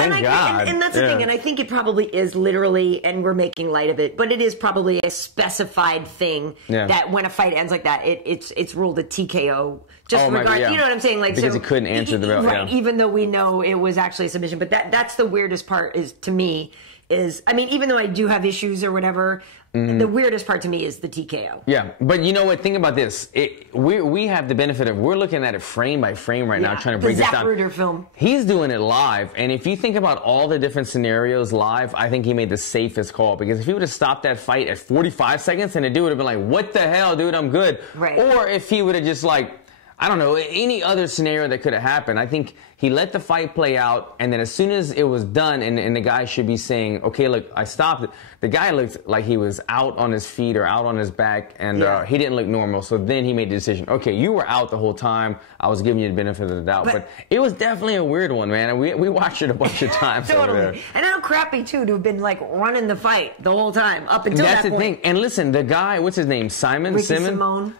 and that's the thing. And I think it probably is literally, and we're making light of it, but it is probably a specified thing that when a fight ends like that, it's ruled a TKO. Just regardless, you know what I'm saying? Like, because he couldn't answer the bell, right? Even though we know it was actually a submission, but that's the weirdest part to me. I mean, even though I do have issues or whatever, the weirdest part to me is the TKO. Yeah, but you know what? Think about this. We have the benefit of, we're looking at it frame by frame right now, trying to break this down. Zapruder film. He's doing it live, and if you think about all the different scenarios live, I think he made the safest call, because if he would have stopped that fight at 45 seconds, then the dude would have been like, what the hell, dude, I'm good. Right. Or if he would have just like, I don't know, any other scenario that could have happened. I think he let the fight play out, and then as soon as it was done, and the guy should be saying, okay, look, I stopped it. The guy looked like he was out on his feet or out on his back, and he didn't look normal. So then he made the decision, okay, you were out the whole time. I was giving you the benefit of the doubt. But it was definitely a weird one, man. And we watched it a bunch of times. Totally. And how crappy, too, to have been, like, running the fight the whole time up until that point. That's the thing. And listen, the guy, what's his name? Simone.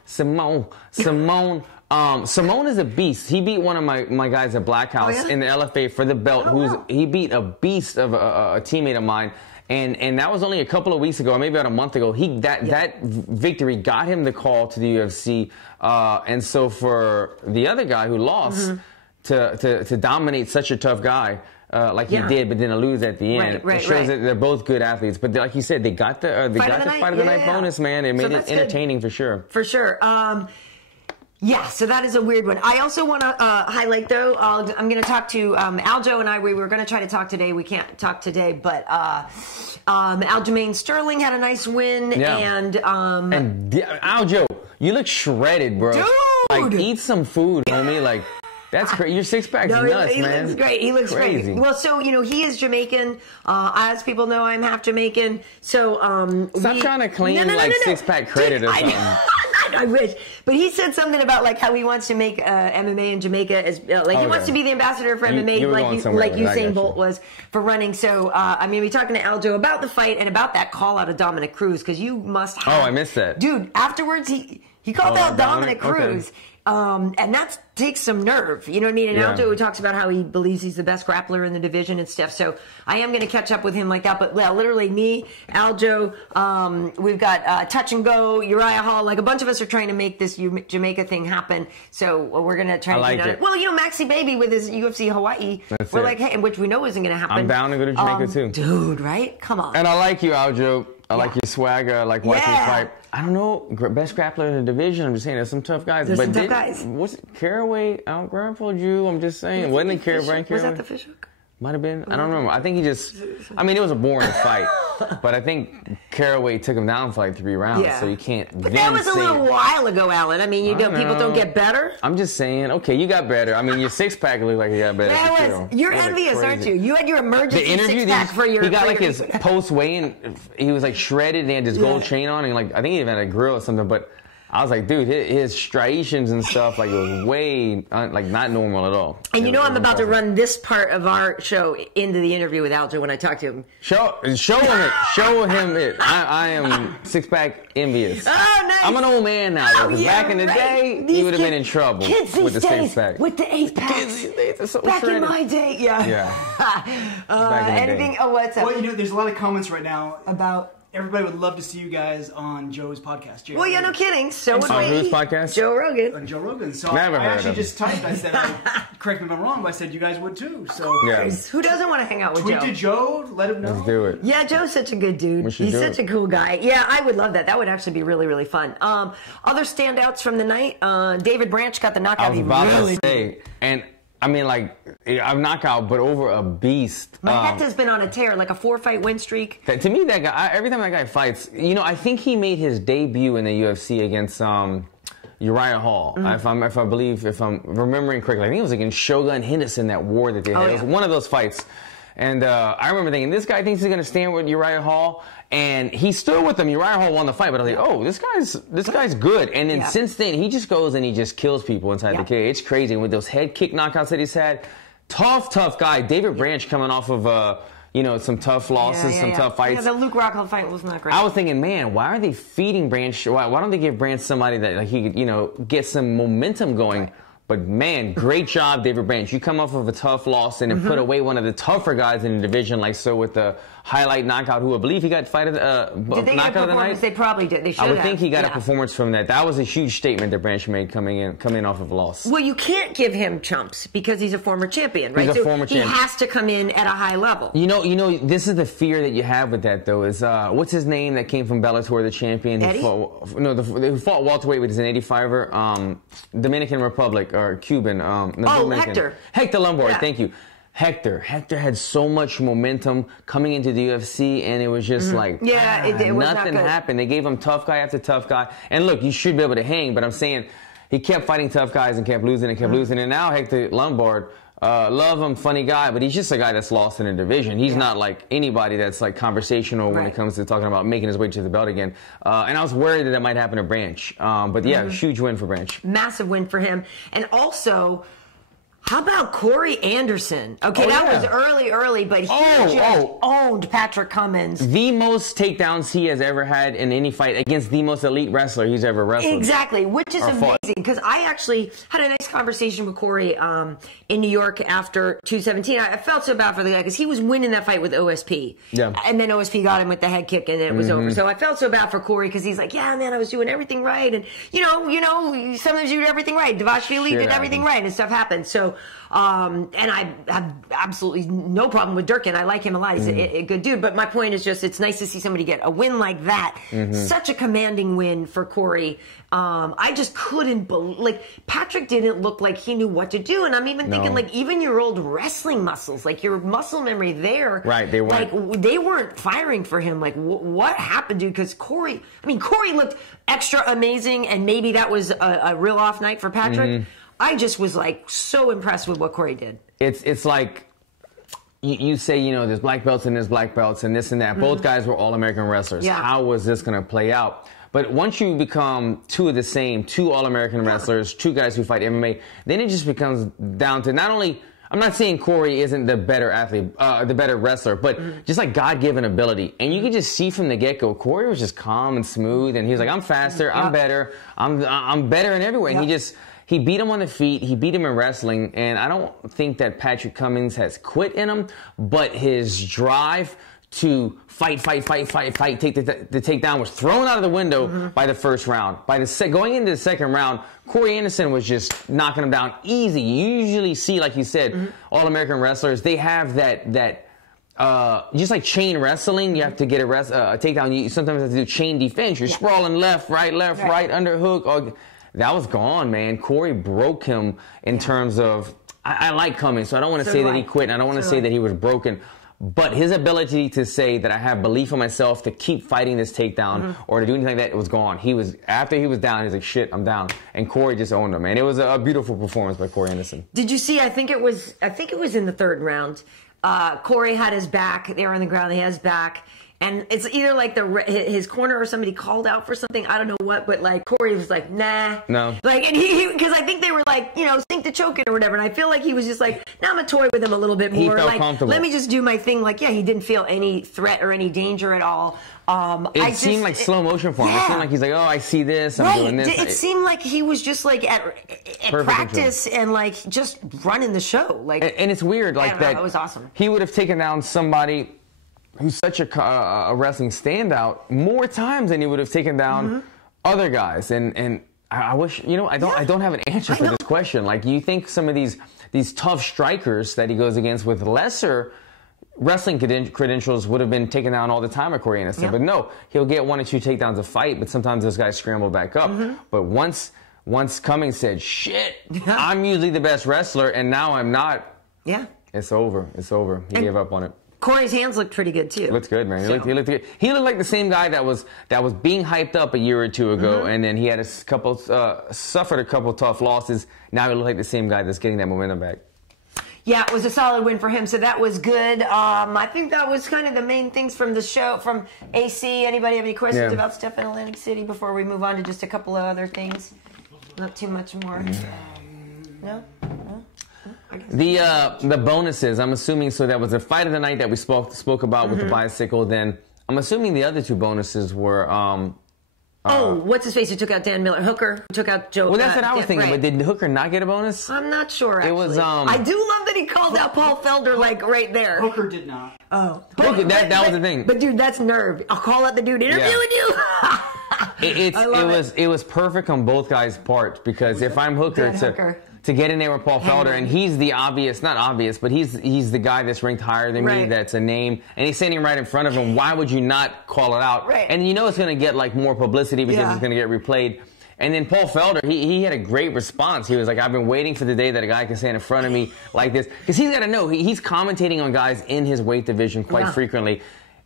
Simone is a beast. He beat one of my guys at Black House in the LFA for the belt. He beat a beast of a teammate of mine, and that was only a couple of weeks ago, or maybe about a month ago. That victory got him the call to the UFC, and so for the other guy who lost to dominate such a tough guy. Like he did, but then to lose at the end. It shows that they're both good athletes. But like you said, they got the fight of the night bonus, man. It made it entertaining for sure. For sure. Yeah, so that is a weird one. I also want to highlight, though, I'm going to talk to Aljo and I. We were going to try to talk today. We can't talk today, but Aljamain Sterling had a nice win. Yeah. And Aljo, you look shredded, bro. Dude! Like, eat some food, homie. Like, that's crazy. Your six-pack's nuts, man. He looks great. He looks crazy. Great. Well, so, he is Jamaican. As people know, I'm half Jamaican. So, stop trying to claim, six-pack credit or something. I wish. But he said something about, like, how he wants to make MMA in Jamaica as, he wants to be the ambassador for MMA, like Usain Bolt was for running. So, I'm going to be talking to Aljo about the fight and about that call out of Dominic Cruz, because you must have. Oh, I missed that. Dude, afterwards, he called out Dominic Cruz. Okay. And that takes some nerve, you know what I mean? And Aljo talks about how he believes he's the best grappler in the division and stuff. So I am going to catch up with him like that. But literally me, Aljo, we've got Touch and Go, Uriah Hall, like a bunch of us are trying to make this Jamaica thing happen. So we're going to try to do it. Well, Maxi Baby with his UFC Hawaii, we're like, hey, which we know isn't going to happen. I'm down to go to Jamaica too. Dude, right? Come on. And I like you, Aljo. I like your swagger. I like watching you fight. I don't know, best grappler in the division. I'm just saying, there's some tough guys. There's some tough guys. Was it Caraway out-grappled you? I'm just saying. Wasn't it Caraway? Was that the fish hook? Might have been. I don't remember. I think he just... I mean, it was a boring fight. But I think Caraway took him down for like 3 rounds, so you can't... But that was a little while ago, Alan. I mean, people don't get better. I'm just saying, okay, you got better. I mean, your six-pack looked like you got better. You're envious, aren't you? You had your emergency six-pack for your... He got like his post-weigh-in. He was like shredded and he had this gold chain on, and like I think he even had a grill or something, but... I was like, dude, his striations and stuff, like, it was way, like, not normal at all. And I'm about to run this part of our show into the interview with Aljo when I talk to him. Show him it. Show him it. I am six-pack envious. Oh, nice. I'm an old man now, though, back in the day, he would have been in trouble with the six-pack. With the 8-packs. Kids these days are so back shredded. in my day, anything? Oh, what's up? Well, there's a lot of comments right now about... Everybody would love to see you guys on Joe's podcast. Well, no kidding. So would we. Whose podcast? Joe Rogan. On Joe Rogan. So Never I heard actually of just typed. I said, correct me if I'm wrong, but I said you guys would too. So who doesn't want to hang out with Joe? Tweet to Joe. Let him know. Let's do it. Yeah, Joe's such a good dude. He's such a cool guy. Yeah, I would love that. That would actually be really, really fun. Other standouts from the night. David Branch got the knockout. I was about to say, and I mean, like, a knockout, but over a beast. Marreta's been on a tear, like a 4-fight win streak. To me, that guy, every time that guy fights, you know, I think he made his debut in the UFC against Uriah Hall. If I'm remembering correctly, I think it was against Shogun Henderson, that war that they had. It was one of those fights. And I remember thinking, this guy thinks he's going to stand with Uriah Hall. And he stood with him. Uriah Hall won the fight, but I was like, oh, this guy's good. And then since then, he just goes and he just kills people inside the cage. It's crazy. And with those head kick knockouts that he's had, tough guy. David Branch coming off of, you know, some tough losses, some tough fights. Yeah, the Luke Rockhold fight was not great. I was thinking, man, why are they feeding Branch? Why don't they give Branch somebody that, like, he could, you know, get some momentum going? Right. But, man, great job, David Branch. You come off of a tough loss and then put away one of the tougher guys in the division, like so with the highlight knockout, who I believe he got fight of the did they get a performance? They probably did. They should have. I would think he got a performance from that. That was a huge statement that Branch made coming in off of a loss. Well, you can't give him chumps because he's a former champion, right? He's a former champion. He has to come in at a high level. You know, this is the fear that you have with that, though, is what's his name that came from Bellator, the champion? Eddie? Who fought welterweight with his 85er, Dominican Republic, or Cuban. Hector. Hector Lombard, thank you. Hector had so much momentum coming into the UFC, and it was just like, it was nothing not happened. They gave him tough guy after tough guy. And look, you should be able to hang, but I'm saying he kept fighting tough guys and kept losing and kept losing. And now Hector Lombard, love him, funny guy, but he's just a guy that's lost in a division. He's not like anybody that's like conversational when it comes to talking about making his way to the belt again. And I was worried that might happen to Branch. But yeah, huge win for Branch. Massive win for him. And also, how about Corey Anderson? Okay, that was early, but he just owned Patrick Cummins. The most takedowns he has ever had in any fight against the most elite wrestler he's ever wrestled. Exactly, which is amazing, because I actually had a nice conversation with Corey in New York after 217. I felt so bad for the guy because he was winning that fight with OSP. Yeah. And then OSP got him with the head kick and it was over. So I felt so bad for Corey because he's like, yeah, man, I was doing everything right. And, you know, sometimes you do everything right. Dvalishvili did everything right and stuff happened. So, and I have absolutely no problem with Durkin. I like him a lot. He's a good dude. But my point is just, it's nice to see somebody get a win like that. Such a commanding win for Corey. I just couldn't believe, like, Patrick didn't look like he knew what to do. And I'm even thinking, like, even your old wrestling muscles, like your muscle memory there. Right, they weren't. Like, they weren't firing for him. Like, what happened, dude? Because Corey looked extra amazing. And maybe that was a real off night for Patrick. I just was like so impressed with what Corey did. It's like you say, you know, there's black belts and there's black belts and this and that. Both guys were All-American wrestlers. Yeah. How was this going to play out? But once you become two of the same, two All-American wrestlers, two guys who fight MMA, then it just becomes down to not only, I'm not saying Corey isn't the better athlete, the better wrestler, but just like God-given ability. And you can just see from the get-go, Corey was just calm and smooth, and he was like, I'm faster, I'm better, I'm better in every way. And he beat him on the feet. He beat him in wrestling. And I don't think that Patrick Cummins has quit in him, but his drive to fight, take the takedown was thrown out of the window by the first round. Going into the second round, Corey Anderson was just knocking him down easy. You usually see, like you said, All-American wrestlers, they have that just like chain wrestling, you have to get a takedown. You sometimes have to do chain defense. You're sprawling left, right, underhook. That was gone, man. Corey broke him in terms of, I like Cummins, so I don't want to say that he quit, and I don't want to say that he was broken. But his ability to say that I have belief in myself to keep fighting this takedown or to do anything like that, it was gone. After he was down, he was like, shit, I'm down. And Corey just owned him, man. It was a beautiful performance by Corey Anderson. Did you see, I think it was in the third round. Corey had his back. They were on the ground. He had his back. And it's either like his corner or somebody called out for something. I don't know what, but like Corey was like, nah. No. Like, and because I think they were like, you know, sink the choking or whatever. And I feel like he was just like, now I'm going to toy with him a little bit more. He felt like, comfortable. Let me just do my thing. Like, yeah, he didn't feel any threat or any danger at all. It seemed like slow motion for him. It seemed like he's like, oh, I see this, I'm doing this. It seemed like he was just like at practice and like just running the show. Like, and it's weird, like that. It was awesome. He would have taken down somebody who's such a wrestling standout more times than he would have taken down other guys. And I wish, you know, I don't have an answer for this question. Like, you think some of these tough strikers that he goes against with lesser wrestling credentials would have been taken down all the time at Corey Anderson. But no, he'll get one or two takedowns a fight, but sometimes those guys scramble back up. But once once Cummins said, shit, I'm usually the best wrestler, and now I'm not. Yeah. It's over. It's over. He gave up on it. Corey's hands looked pretty good too. Looked good, man. He looked good. He looked like the same guy that was being hyped up a year or two ago, and then he had suffered a couple tough losses. Now he looked like the same guy that's getting that momentum back. Yeah, it was a solid win for him, so that was good. I think that was kind of the main things from the show, from AC. Anybody have any questions about stuff in Atlantic City before we move on to just a couple of other things? Not too much more. No? The bonuses, I'm assuming, so that was the fight of the night that we spoke about with the bicycle. Then I'm assuming the other two bonuses were what's his face? Who took out Dan Miller? Hooker took out Joe. Well, that's what I was thinking. Right. But did Hooker not get a bonus? I'm not sure. Actually. It was. I do love that he called out Paul Felder like right there. Hooker did not. Oh, that was the thing. But dude, that's nerve. I'll call out the dude interviewing you. It was perfect on both guys' parts, because if I'm Hooker to get in there with Paul Felder, and he's the not obvious, but he's the guy that's ranked higher than me, that's a name, and he's standing right in front of him. Why would you not call it out? Right. And you know it's going to get like more publicity because it's going to get replayed. And then Paul Felder, he had a great response. He was like, I've been waiting for the day that a guy can stand in front of me like this. Because he's got to know, he's commentating on guys in his weight division quite frequently.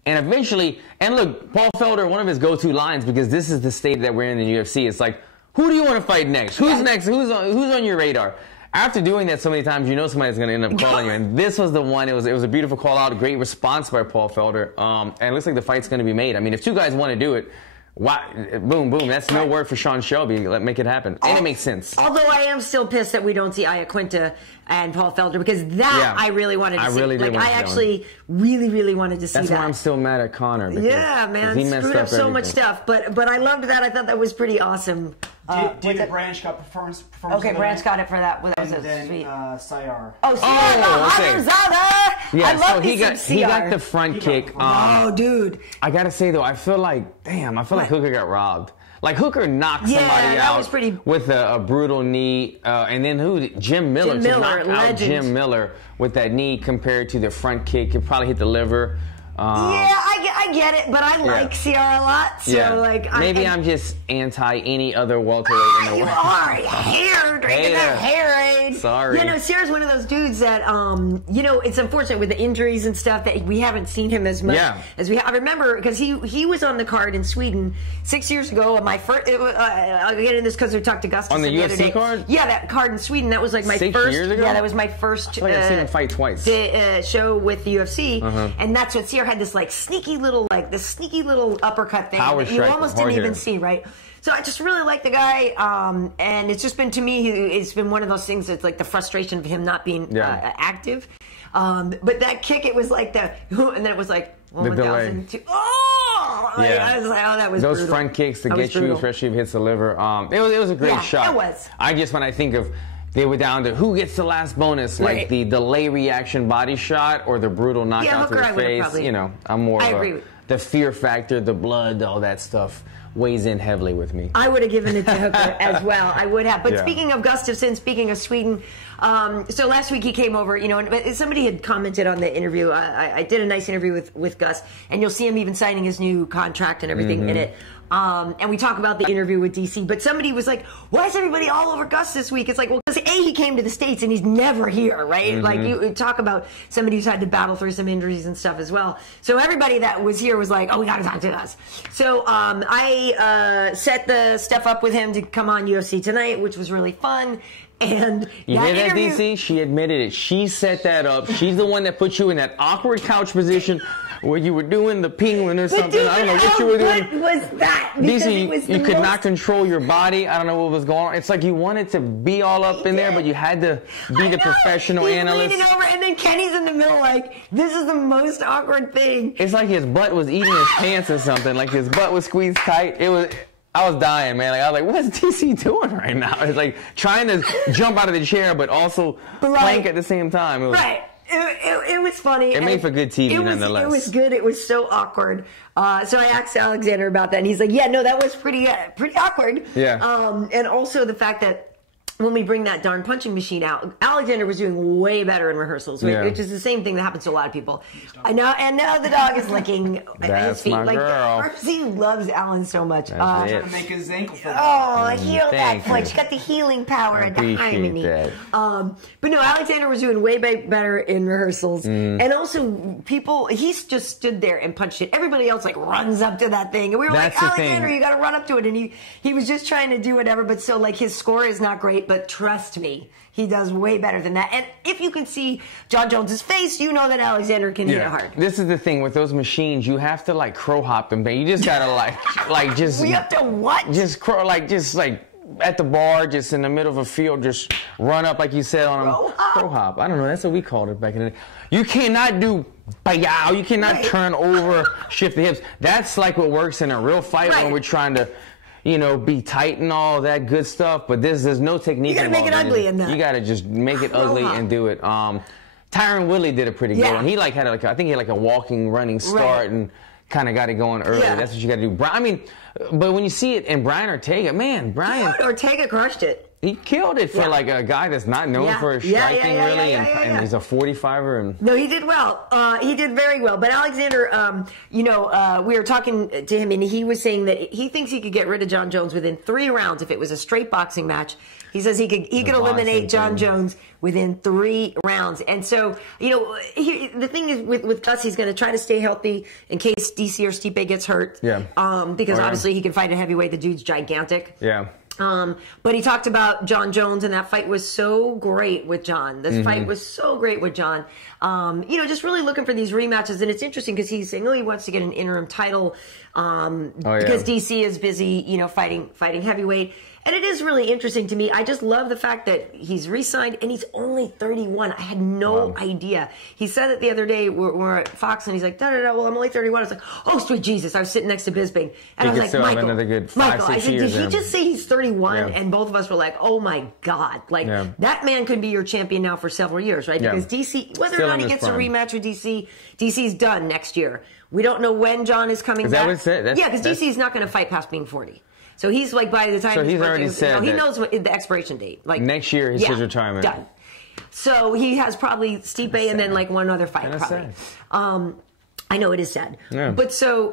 And eventually, and look, Paul Felder, one of his go-to lines, because this is the state that we're in the UFC, it's like, who do you want to fight next? Who's next? Who's on your radar? After doing that so many times, you know somebody's going to end up calling you. And this was the one. It was a beautiful call out, a great response by Paul Felder. And it looks like the fight's going to be made. I mean, if two guys want to do it, boom, boom. That's no word for Sean Shelby. Let make it happen. And it makes sense. Although I am still pissed that we don't see Iaquinta and Paul Felder, because that I really wanted to see. I actually really wanted to see that. That's why I'm still mad at Connor. Yeah, man. He screwed up so much stuff. But I loved that. I thought that was pretty awesome. David Branch got performance. Okay, Branch got it for that. That was sweet. Sayar. Oh, Sayar. Yeah, I love he got the front kick. Oh, dude. I gotta say though, I feel like Hooker got robbed. Like Hooker knocked somebody out with a brutal knee, and then Jim Miller to knock out Jim Miller with that knee compared to the front kick. It probably hit the liver. I get it, but I like Sayar a lot. So maybe I'm just anti any other welterweight in the world. You are hair drinking that hair. Sorry. Sayar's one of those dudes that it's unfortunate with the injuries and stuff that we haven't seen him as much as we have. I remember because he was on the card in Sweden 6 years ago. My first, I'll get into this because we talked to Gustus on the UFC card. Yeah, that card in Sweden. That was like my 6 years ago? Yeah, that was my first. I I've seen him fight twice. Show with the UFC, and that's what Sayar had this sneaky little uppercut thing that you almost didn't even see, right? So I just really like the guy, and it's just been, to me, it's been one of those things that's like the frustration of him not being active. But that kick, it was like and then it was like, the delay. I was like, oh, that was those brutal. front kicks to get you, especially if it hits the liver. It was a great shot. It was. When I think of, they were down to who gets the last bonus, like the delay reaction body shot or the brutal knockout to the face. I'm more of the fear factor, the blood, all that stuff weighs in heavily with me. I would have given it to Hooker as well. I would have. But speaking of Gustafsson, speaking of Sweden, so last week he came over, and somebody had commented on the interview. I did a nice interview with Gus, and you'll see him even signing his new contract and everything in it. And we talk about the interview with DC, but somebody was like, why is everybody all over Gus this week? It's like, well, because he came to the States and he's never here, right? Like, you talk about somebody who's had to battle through some injuries and stuff as well. So everybody that was here was like, oh, we got to talk to Gus. So I set the stuff up with him to come on UFC Tonight, which was really fun. And you hear that, DC? She admitted it. She set that up. She's the one that put you in that awkward couch position where you were doing the penguin or something. I don't know what you were doing. What was that? DC, you could not control your body. I don't know what was going on. It's like you wanted to be all up in there, but you had to be the professional analyst. He's leaning over, and then Kenny's in the middle like, this is the most awkward thing. It's like his butt was eating his pants or something. Like his butt was squeezed tight. I was dying, man. I was like, what's DC doing right now? It's like trying to jump out of the chair, but also plank at the same time. It was funny. It made for good TV, nonetheless. It was good. It was so awkward. So I asked Alexander about that, and he's like, yeah, no, that was pretty awkward. Yeah. And also the fact that when we bring that darn punching machine out, Alexander was doing way better in rehearsals, which is the same thing that happens to a lot of people. I know, and now the dog is licking his feet. My like girl. RC loves Alan so much. Trying to make his ankle feel heal that foot. She got the healing power and the harmony. But no, Alexander was doing way better in rehearsals, and also he just stood there and punched it. Everybody else like runs up to that thing, and we were like, Alexander, you got to run up to it, and he was just trying to do whatever. But so like his score is not great. But trust me, he does way better than that. And if you can see John Jones's face, you know that Alexander can hit it hard. This is the thing with those machines. You have to like crow hop them. You just gotta like just. We have to what? Just crow like at the bar, just in the middle of a field, just run up like you said on a crow hop. I don't know. That's what we called it back in the day. You cannot do bayow. You cannot turn over, shift the hips. That's like what works in a real fight when we're trying to. Be tight and all that good stuff, but there's no technique. You gotta make it ugly in that. You gotta just make it ugly and do it. Tyron Willie did a pretty good one. He I think he had a walking, running start and kind of got it going early. That's what you gotta do. But when you see it in Brian Ortega, Ortega crushed it. He killed it for like a guy that's not known for striking really, and he's a 45er. No, he did well. He did very well. But Alexander, we were talking to him, and he was saying that he thinks he could get rid of John Jones within 3 rounds if it was a straight boxing match. He says he could eliminate John Jones within 3 rounds. And so, the thing is with Gus, he's going to try to stay healthy in case DC or Stipe gets hurt. Yeah. Because obviously he can fight a heavy. The dude's gigantic. Yeah. But he talked about John Jones, and that fight was so great with John. This fight was so great with John. Just really looking for these rematches. And it's interesting because he's saying, he wants to get an interim title because DC is busy, fighting heavyweight. And it is really interesting to me. I just love the fact that he's re-signed and he's only 31. I had no idea. He said it the other day. We're at Fox and he's like, well, I'm only 31. I was like, oh, sweet Jesus. I was sitting next to Bisping. And I was like, Michael, I said, did he just say he's 31? Yeah. And both of us were like, oh my God. That man could be your champion now for several years, right? Because DC, whether or not he gets a rematch with DC's done next year. We don't know when John is coming back. Is that what it? Yeah, because DC's not going to fight past being 40. So he's by the time he's already said he knows the expiration date. Next year, his retirement. Done. So he has probably Stipe and then one other fight. Probably. I know it is sad. Yeah. But so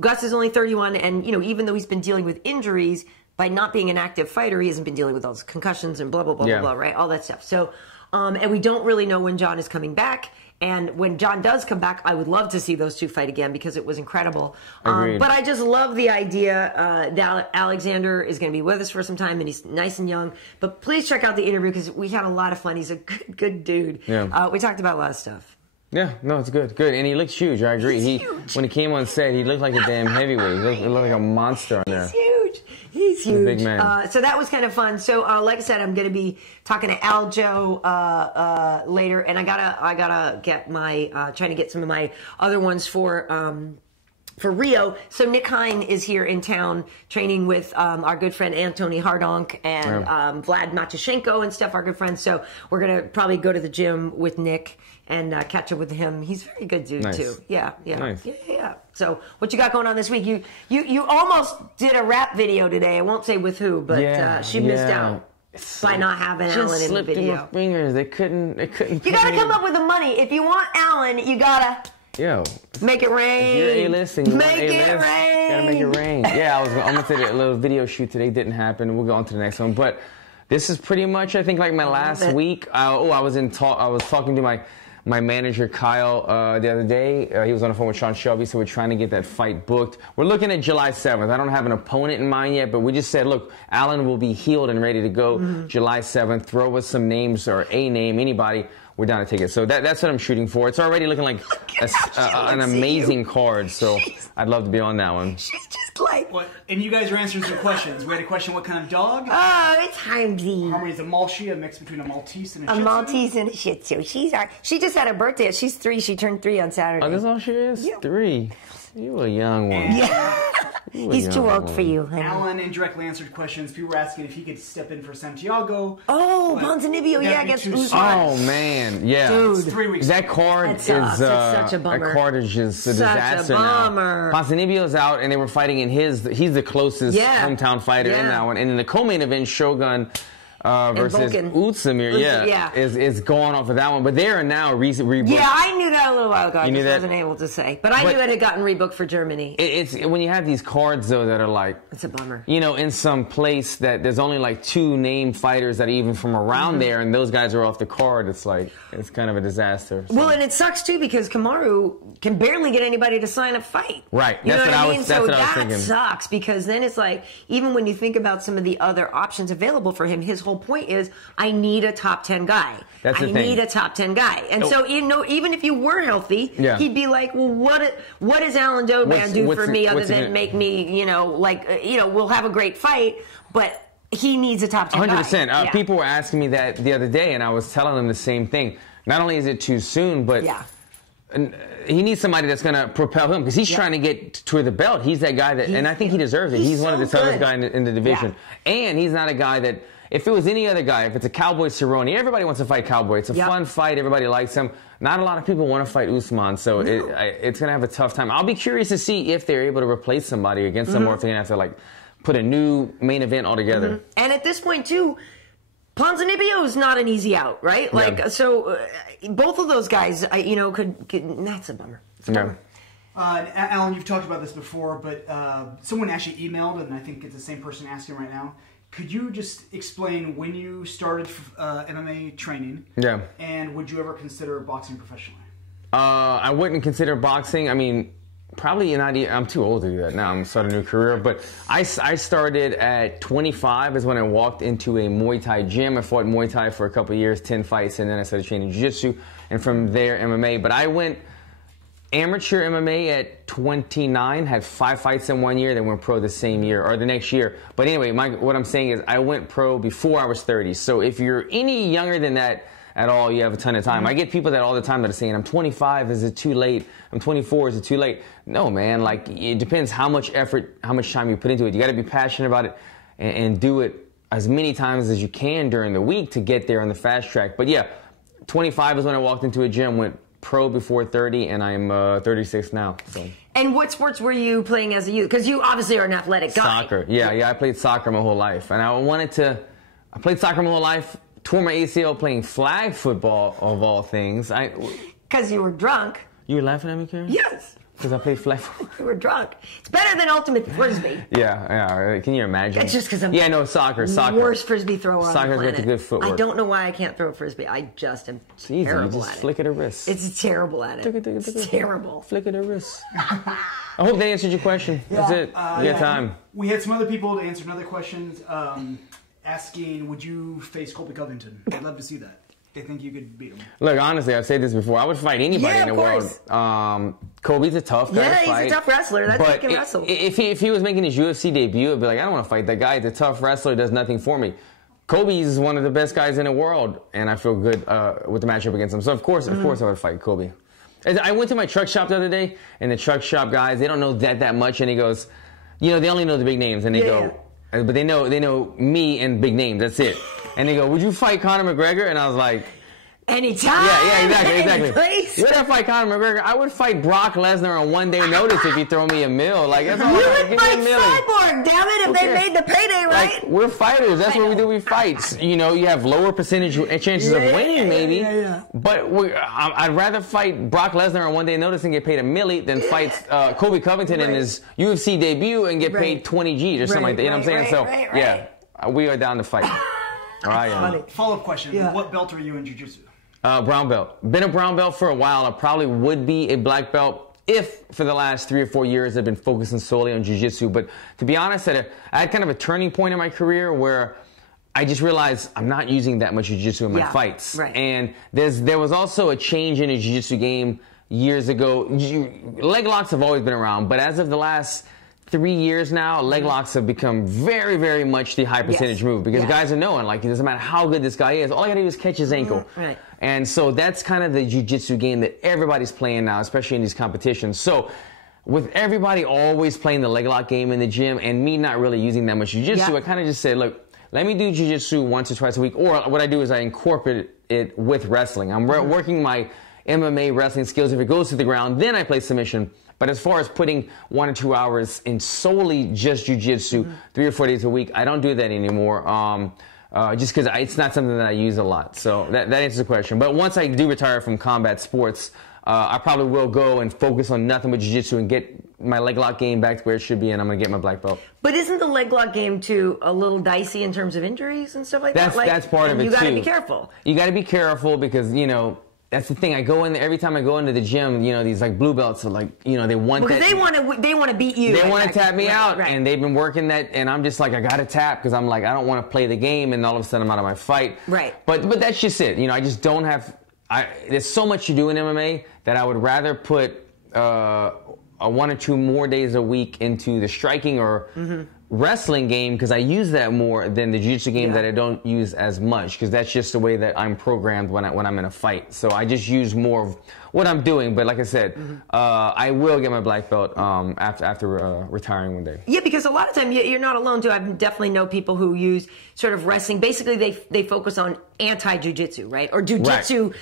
Gus is only 31, and even though he's been dealing with injuries by not being an active fighter, he hasn't been dealing with all those concussions and blah blah blah blah blah, right? All that stuff. So and we don't really know when John is coming back. And when John does come back, I would love to see those two fight again because it was incredible. But I just love the idea that Alexander is going to be with us for some time, and he's nice and young. But please check out the interview because we had a lot of fun. He's a good dude. Yeah. We talked about a lot of stuff. Yeah, no, it's good. And he looks huge. I agree. He's huge. When he came on set, he looked like a damn heavyweight. He looked like a monster on there. He's huge. He's huge. A big man. So that was kind of fun. So like I said, I'm going to be talking to Aljo later, and I gotta get my trying to get some of my other ones for Rio. So Nick Hine is here in town training with our good friend Antony Hardonk and Vlad Matyashenko and stuff, our good friends. So we're going to probably go to the gym with Nick and catch up with him. He's a very good dude, too. Yeah. Nice. Yeah. So what you got going on this week? You almost did a rap video today. I won't say with who, but she missed out. By not having Alan in the video. In my fingers. They couldn't. You gotta come up with the money. If you want Alan, you gotta make it rain. If you're A-listing, make it rain. Gotta make it rain. Yeah, I'm gonna say a little video shoot today. Didn't happen. We'll go on to the next one. But this is pretty much, I think, like my last week. I was talking to my manager Kyle the other day. He was on the phone with Sean Shelby, so we're trying to get that fight booked. We're looking at July 7th. I don't have an opponent in mind yet, but we just said, look, Alan will be healed and ready to go July 7th. Throw us some names or a name, anybody. We're down to take it. So that's what I'm shooting for. It's already looking like an amazing card, so I'd love to be on that one. She's just like... What? And you guys are answering some questions. We had a question, what kind of dog? Oh, it's Heimsy. Harmony's a Malshi, a mix between a Maltese and a Shih Tzu. A Maltese and a Shih Tzu. She just had a birthday. She's 3. She turned 3 on Saturday. Oh, that's all she is? Yeah. 3. You a young one. Yeah. He's too old for you, honey. Alan indirectly answered questions. People were asking if he could step in for Santiago. Oh, Ponzinibbio, against Usman. Oh, man, yeah. Dude. 3 weeks. That card is such a bummer. That card is just a disaster now. Ponzinibbio's out, and they were fighting in he's the closest hometown fighter in that one. And in the co-main event, Shogun versus Utsamir, is going off of that one. But they are now rebooked. Yeah, I knew that a little while ago. I just wasn't able to say. But I knew it had gotten rebooked for Germany. It's when you have these cards, though, that are like... It's a bummer. You know, in some place that there's only like 2 named fighters that are even from around there, and those guys are off the card. It's like, it's kind of a disaster. So. Well, and it sucks, too, because Kamaru can barely get anybody to sign a fight. Right. You that's know what I mean? was thinking. That sucks, because then it's like, even when you think about some of the other options available for him, his whole point is, I need a top 10 guy. I need a top 10 guy. And so, you know, even if you were healthy, he'd be like, well, what does Alan Jouban do for me other than make me, you know, like, you know, we'll have a great fight, but he needs a top 10 100%. guy. People were asking me that the other day, and I was telling them the same thing. Not only is it too soon, but he needs somebody that's going to propel him, because he's trying to get to the belt. He's that guy that, and I think he deserves it. He's one of the toughest guys in the division. And he's not a guy that, if it was any other guy, if it's a Cowboy Cerrone, everybody wants to fight Cowboy. It's a fun fight. Everybody likes him. Not a lot of people want to fight Usman, so it's going to have a tough time. I'll be curious to see if they're able to replace somebody against him, or if they're going to have to, like, put a new main event altogether. And at this point, too, Ponzinibbio is not an easy out, right? Like, so both of those guys, you know, could that's a bummer. It's a bummer. Alan, you've talked about this before, but someone actually emailed, and I think it's the same person asking right now. Could you just explain when you started MMA training? Yeah. And would you ever consider boxing professionally? I wouldn't consider boxing. I mean, probably not. I'm too old to do that now. I'm starting a new career. But I started at 25 is when I walked into a Muay Thai gym. I fought Muay Thai for a couple of years, 10 fights, and then I started training Jiu-Jitsu. And from there, MMA. But I went amateur MMA at 29, had 5 fights in 1 year, then went pro the same year, or the next year. But anyway, what I'm saying is I went pro before I was 30. So if you're any younger than that at all, you have a ton of time. I get people that all the time that are saying, I'm 25, is it too late? I'm 24, is it too late? No, man, like, it depends how much effort, how much time you put into it. You got to be passionate about it and do it as many times as you can during the week to get there on the fast track. But yeah, 25 is when I walked into a gym, went pro before 30, and I'm 36 now. So. And what sports were you playing as a youth? Because you obviously are an athletic guy. Soccer. Yeah, I played soccer my whole life. And I played soccer my whole life, tore my ACL playing flag football, of all things. Because you were drunk. You were laughing at me, Karyn? Yes. Because I played flag football. You were drunk. It's better than ultimate frisbee. Yeah. Can you imagine? It's just because I'm soccer. Worst frisbee thrower on the planet. Soccer's got the good footwork. I don't know why I can't throw a frisbee. I just am terrible you just at it. Flick at a wrist. It's terrible at it. It's terrible. Flick at a wrist. I hope that answered your question. That's it. You got time. We had some other people to answer another questions. Asking, would you face Colby Covington? I'd love to see that. They think you could beat him. Look, honestly, I've said this before. I would fight anybody in the world. Colby's a tough guy to fight. Yeah, he's a tough wrestler. That guy can wrestle. If he was making his UFC debut, I'd be like, I don't want to fight that guy. He's a tough wrestler. Does nothing for me. Colby is one of the best guys in the world, and I feel good with the matchup against him. So, of course, I would fight Colby. I went to my truck shop the other day, and the truck shop guys, they don't know that much, and he goes, you know, they only know the big names, and they go, but they know me and big names. That's it. And they go, would you fight Conor McGregor? And I was like, anytime. Yeah, exactly. Place. Would I fight Conor McGregor? I would fight Brock Lesnar on 1 day notice if you throw me a meal. Like, that's all you would fight Cyborg, damn it, if they made the payday, right? Like, we're fighters. That's what we do. We fight. You know, you have lower percentage chances of winning, maybe. But I'd rather fight Brock Lesnar on 1 day notice and get paid $1 million than fight Colby Covington in his UFC debut and get paid 20 G's or something like that. You know what I'm saying? Yeah, we are down to fight. All right. Follow-up question. What belt are you in jiu-jitsu? Brown belt. Been a brown belt for a while. I probably would be a black belt if for the last 3 or 4 years I've been focusing solely on jiu-jitsu. But to be honest, I had kind of a turning point in my career where I just realized I'm not using that much jiu-jitsu in my fights. Right. And there was also a change in the jiu-jitsu game years ago. Leg locks have always been around, but as of the last 3 years now, leg locks have become very, very much the high percentage move because guys are knowing, like, it doesn't matter how good this guy is, all I gotta do is catch his ankle. Right. And so that's kind of the jiu-jitsu game that everybody's playing now, especially in these competitions. So with everybody always playing the leg lock game in the gym and me not really using that much jiu-jitsu, I kind of just said, look, let me do jiu-jitsu once or twice a week. Or what I do is I incorporate it with wrestling. I'm working my MMA wrestling skills. If it goes to the ground, then I play submission. But as far as putting 1 or 2 hours in solely just jiu-jitsu 3 or 4 days a week, I don't do that anymore. just because it's not something that I use a lot. So that answers the question. But once I do retire from combat sports, I probably will go and focus on nothing but jiu-jitsu and get my leg lock game back to where it should be, and I'm going to get my black belt. But isn't the leg lock game, too, a little dicey in terms of injuries and stuff like that? That's part of it, too. You got to be careful. You got to be careful because, you know, that's the thing. I go in there, every time I go into the gym, you know, these like blue belts are like, you know, they want that. They want to beat you. They want to tap me out, and they've been working that, and I'm just like, I got to tap because I'm like, I don't want to play the game, and all of a sudden I'm out of my fight. Right. But that's just it. You know, I just don't have. There's so much to do in MMA that I would rather put 1 or 2 more days a week into the striking or wrestling game, because I use that more than the jiu-jitsu game that I don't use as much, because that's just the way that I'm programmed when I'm in a fight. So I just use more of what I'm doing. But like I said, I will get my black belt after retiring one day. Yeah, because a lot of time you're not alone too. I definitely know people who use sort of wrestling. Basically, they focus on anti-jiu-jitsu, right? Or jiu-jitsu,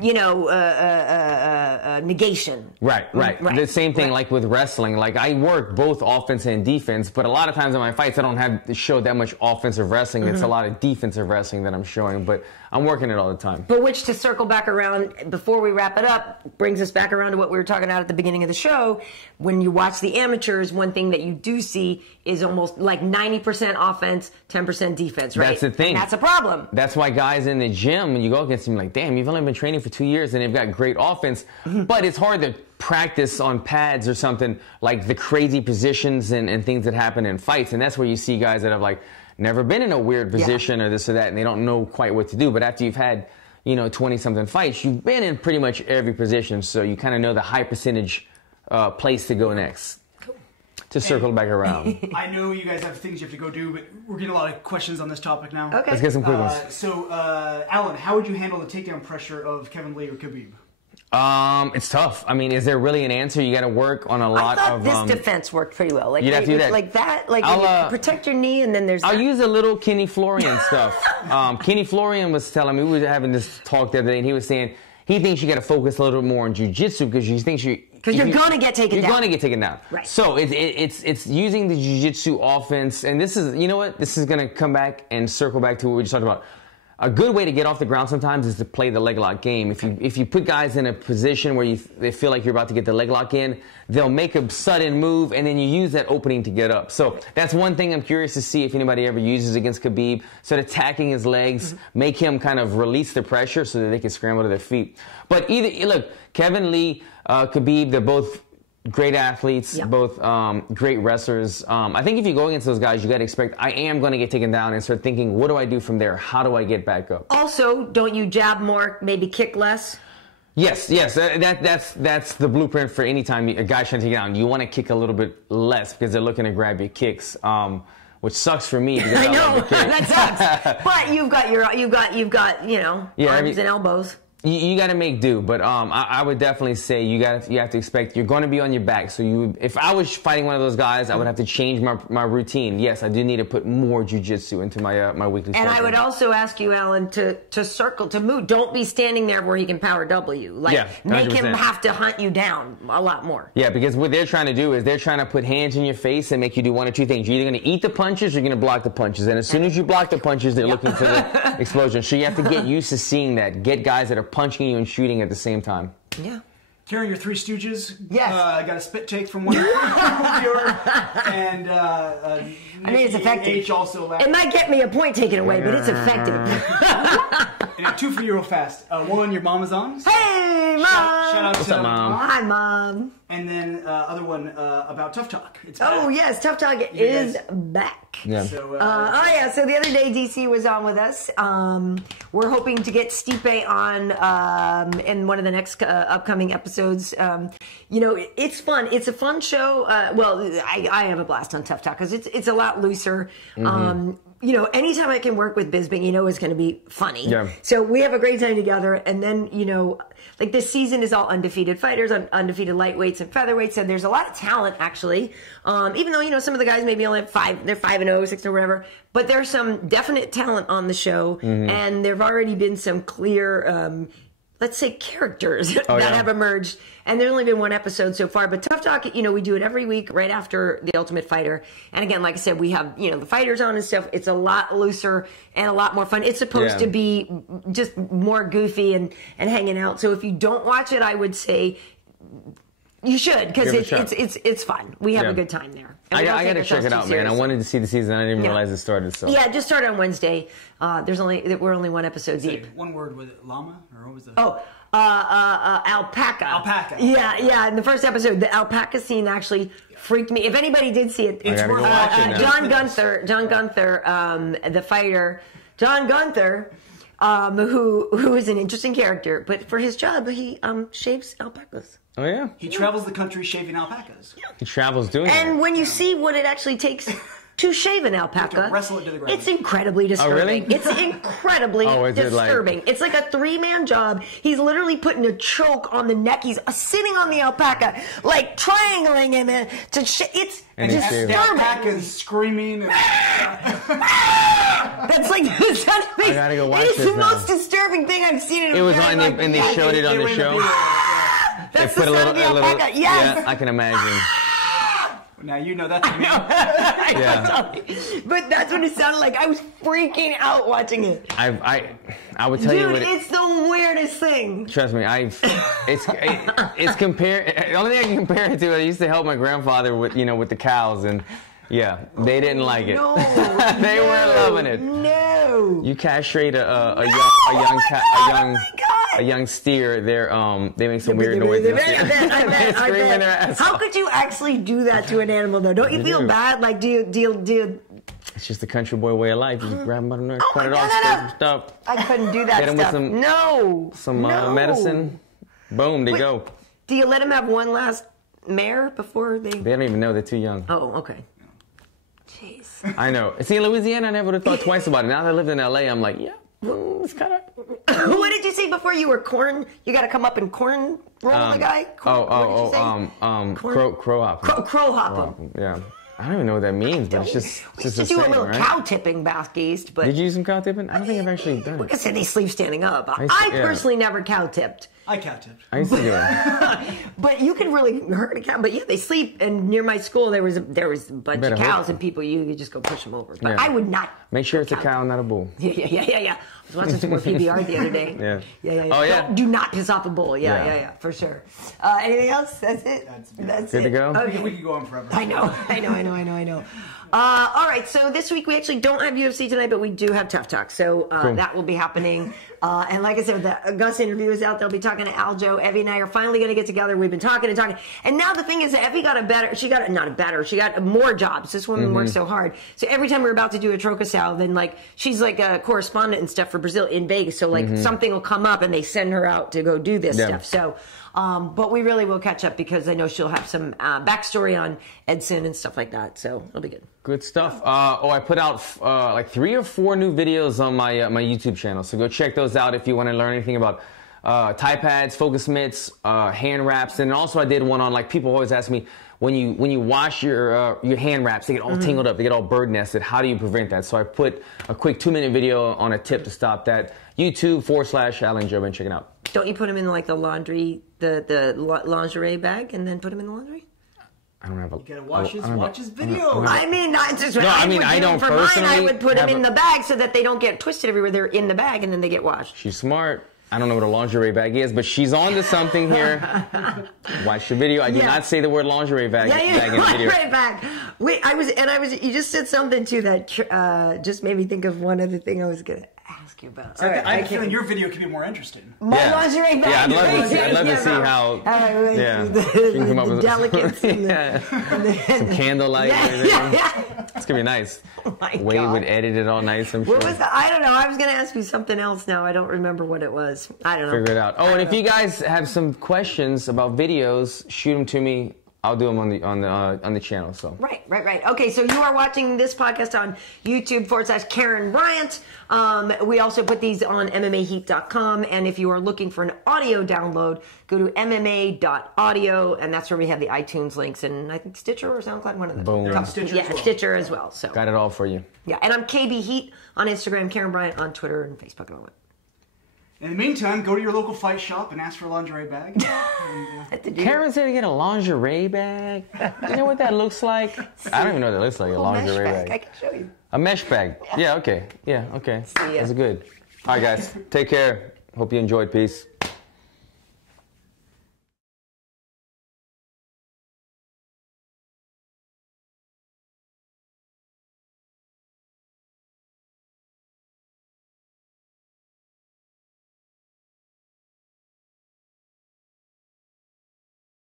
you know, negation. Right. The same thing like with wrestling. Like I work both offense and defense, but a lot of times in my fights I don't have to show that much offensive wrestling. It's a lot of defensive wrestling that I'm showing, but I'm working it all the time. But which, to circle back around before we wrap it up, brings us back around to what we were talking about at the beginning of the show. When you watch the amateurs, one thing that you do see is almost like 90% offense, 10% defense, right? That's the thing. And that's a problem. That's why guys in the gym, when you go against them, like, damn, you've only been training for 2 years and they've got great offense, but it's hard to practice on pads or something, like the crazy positions and things that happen in fights. And that's where you see guys that have like never been in a weird position or this or that, and they don't know quite what to do. But after you've had, you know, 20-something fights, you've been in pretty much every position, so you kind of know the high percentage place to go next. Cool. To circle back around. I know you guys have things you have to go do, but we're getting a lot of questions on this topic now. Okay. Let's get some quick ones. So, Alan, how would you handle the takedown pressure of Kevin Lee or Khabib? It's tough. I mean, is there really an answer? You got to work on a lot of. I thought this defense worked pretty well. Like you'd have to do that. Like that. Like you protect your knee, and then there's. I'll use a little Kenny Florian stuff. Kenny Florian was telling me, we were having this talk the other day, and he was saying he thinks you got to focus a little bit more on jiu-jitsu because he thinks you're going to get taken down. You're going to get taken down. Right. So it's using the jiu-jitsu offense, and this is, you know what? This is going to come back and circle back to what we just talked about. A good way to get off the ground sometimes is to play the leg lock game. If you put guys in a position where they feel like you're about to get the leg lock in, they'll make a sudden move, and then you use that opening to get up. So that's one thing I'm curious to see if anybody ever uses against Khabib. So attacking his legs, make him kind of release the pressure so that they can scramble to their feet. But look, Kevin Lee, Khabib, they're both great athletes, both great wrestlers. I think if you go against those guys, you got to expect, I am going to get taken down, and start thinking, what do I do from there? How do I get back up? Also, don't you jab more, maybe kick less? Yes. That's the blueprint for any time a guy's trying to take you down. You want to kick a little bit less because they're looking to grab your kicks. Which sucks for me because I know that sucks. But you've got you know, arms and elbows. You got to make do, but I would definitely say you have to expect you're going to be on your back. So if I was fighting one of those guys, I would have to change my routine. Yes, I do need to put more jiu-jitsu into my weekly. And I would also ask you, Alan, to circle, to move. Don't be standing there where he can power double you. Make him have to hunt you down a lot more. Yeah, because what they're trying to do is they're trying to put hands in your face and make you do one or two things. You're either going to eat the punches or you're going to block the punches. And as soon as you block the punches, they're looking for the explosion. So you have to get used to seeing that. Get guys that are punching you and shooting at the same time. Yeah. Karyn, your Three Stooges. Yes. Got a spit take from one viewer, and I mean, it's effective. H also laughed. It might get me a point taken away, but it's effective. And 2 for you real fast. One, your mom is on. Hey, Mom! Shout out What's to up, Mom? Hi, Mom. And then other one about Tough Talk. It's back. Oh, yes, Tough Talk is back. Yeah. So, so the other day DC was on with us. We're hoping to get Stipe on in one of the next upcoming episodes. You know, it's fun. It's a fun show. I have a blast on Tough Talk because it's a lot looser. You know, anytime I can work with Bisping, you know it's going to be funny. Yeah. So we have a great time together. And then, you know, like this season is all undefeated fighters, undefeated lightweights and featherweights. And there's a lot of talent, actually. Even though, you know, some of the guys maybe only have 5, they're 5-0, 6-0, whatever. But there's some definite talent on the show. And there have already been some clear let's say, characters that have emerged. And there's only been one episode so far. But Tough Talk, we do it every week right after The Ultimate Fighter. And again, like I said, we have, the fighters on and stuff. It's a lot looser and a lot more fun. It's supposed to be just more goofy and hanging out. So if you don't watch it, I would say you should, because it's fun. We have a good time there. I got to check it out, man. I wanted to see the season. I didn't even realize it started. So yeah, it just started on Wednesday. We're only one episode deep. One word, was it llama or what was the? Alpaca. Alpaca. Yeah. In the first episode, the alpaca scene actually freaked me. If anybody did see it, it's John Gunther, the fighter, John Gunther. Who is an interesting character, but for his job, he shaves alpacas. Oh yeah, he travels the country shaving alpacas. Yeah. He travels doing it. And when you see what it actually takes to shave an alpaca, wrestle it to the ground. It's incredibly disturbing. Oh really? It's incredibly disturbing. It's like a 3-man job. He's literally putting a choke on the neck. He's sitting on the alpaca, like triangling him to it's disturbing. The alpaca's screaming. That's like the sound of I gotta go watch this. It is the most disturbing thing I've seen in a It was on, and they showed it on the show. That's the sound of the alpaca. Yes. Yeah, I can imagine. Now you know that's me. But that's what it sounded like. I was freaking out watching it. I would tell you what it's the weirdest thing. Trust me, it's compared. The only thing I can compare it to, I used to help my grandfather with with the cows, and yeah, they didn't like it. No, they weren't loving it. No. You castrate a young steer, they make some weird noises. I bet. How could you actually do that to an animal though? Don't you feel bad? Like do you? It's just the country boy way of life. You just grab them by the neck, cut it off, some stuff. I couldn't do that Hit stuff. With some medicine. Boom, they go. Do you let them have one last mare before they? They don't even know, they're too young. Oh, okay. Jeez. I know. See, in Louisiana, I never would have thought twice about it. Now that I lived in LA, I'm like, yeah, it's kind of. What did you say before you were corn? You got to come up and corn roll the guy? Crow hop. Crow hop. Yeah. I don't even know what that means, but it's just to do a little cow tipping back east. But did you use some cow tipping? I don't think I've actually done it. Like I said, they sleep standing up. I personally never cow tipped. I cow tipped. I used to do it. But you can really hurt a cow. But yeah, they sleep. And near my school, there was a bunch of cows, and people you just go push them over. But I would not. Make sure it's a cow, not a bull. Yeah. I was watching some more PBR the other day. Yeah. Oh yeah. Do not piss off a bull. Yeah, for sure. Anything else? That's it. That's good to go. Okay. We could go on forever. I know. All right, so this week we actually don't have UFC tonight, but we do have Tough Talk. So that will be happening. And like I said, the Gus interview is out. They'll be talking to Aljo. Evie and I are finally going to get together. We've been talking. And now the thing is that Evie got she got more jobs. This woman worked so hard. So every time we're about to do a Trocasal, then she's like a correspondent and stuff for Brazil in Vegas. So something will come up and they send her out to go do this stuff. So, but we really will catch up because I know she'll have some backstory on Edson and stuff like that. So it'll be good. Good stuff. I put out 3 or 4 new videos on my YouTube channel. So go check those out if you want to learn anything about Thai pads, focus mitts, hand wraps. And also I did one on people always ask me, when you wash your hand wraps, they get all tangled up, they get all bird nested. How do you prevent that? So I put a quick 2-minute video on a tip to stop that. YouTube/Alan Jouban. Check it out. Don't you put them in the laundry, the lingerie bag, and then put them in the laundry? I don't have a. You gotta watch his video. I don't personally. I would put them in the bag so that they don't get twisted everywhere. They're in the bag and then they get washed. She's smart. I don't know what a lingerie bag is, but she's on to something here. Watch the video. I did not say the word lingerie bag. Yeah, in the video. Lingerie bag. Wait, you just said something too that just made me think of one other thing I was gonna ask you about. So I have a feeling your video could be more interesting. My lingerie bag. Yeah, I'd love to see how. The come up with delicates some candlelight. Yeah. It's gonna be nice. Oh my God. Wade would edit it all nice. I'm sure. What was that? I don't know. I was gonna ask you something else now. I don't remember what it was. I don't know. Figure it out. Oh, and if you guys have some questions about videos, shoot them to me. I'll do them on the channel. So right. Okay, so you are watching this podcast on YouTube/Karyn Bryant. We also put these on MMAHeat.com, and if you are looking for an audio download, go to MMA.audio, and that's where we have the iTunes links, and I think Stitcher or SoundCloud, one of them. Boom. Stitcher as well. So got it all for you. Yeah, and I'm KB Heat on Instagram, Karyn Bryant on Twitter and Facebook and all that. In the meantime, go to your local fight shop and ask for a lingerie bag. Karyn said to get a lingerie bag. You know what that looks like? I don't even know what that looks like, a lingerie bag. I can show you. A mesh bag. Yeah, okay. Yeah, okay. That's good. All right, guys. Take care. Hope you enjoyed. Peace.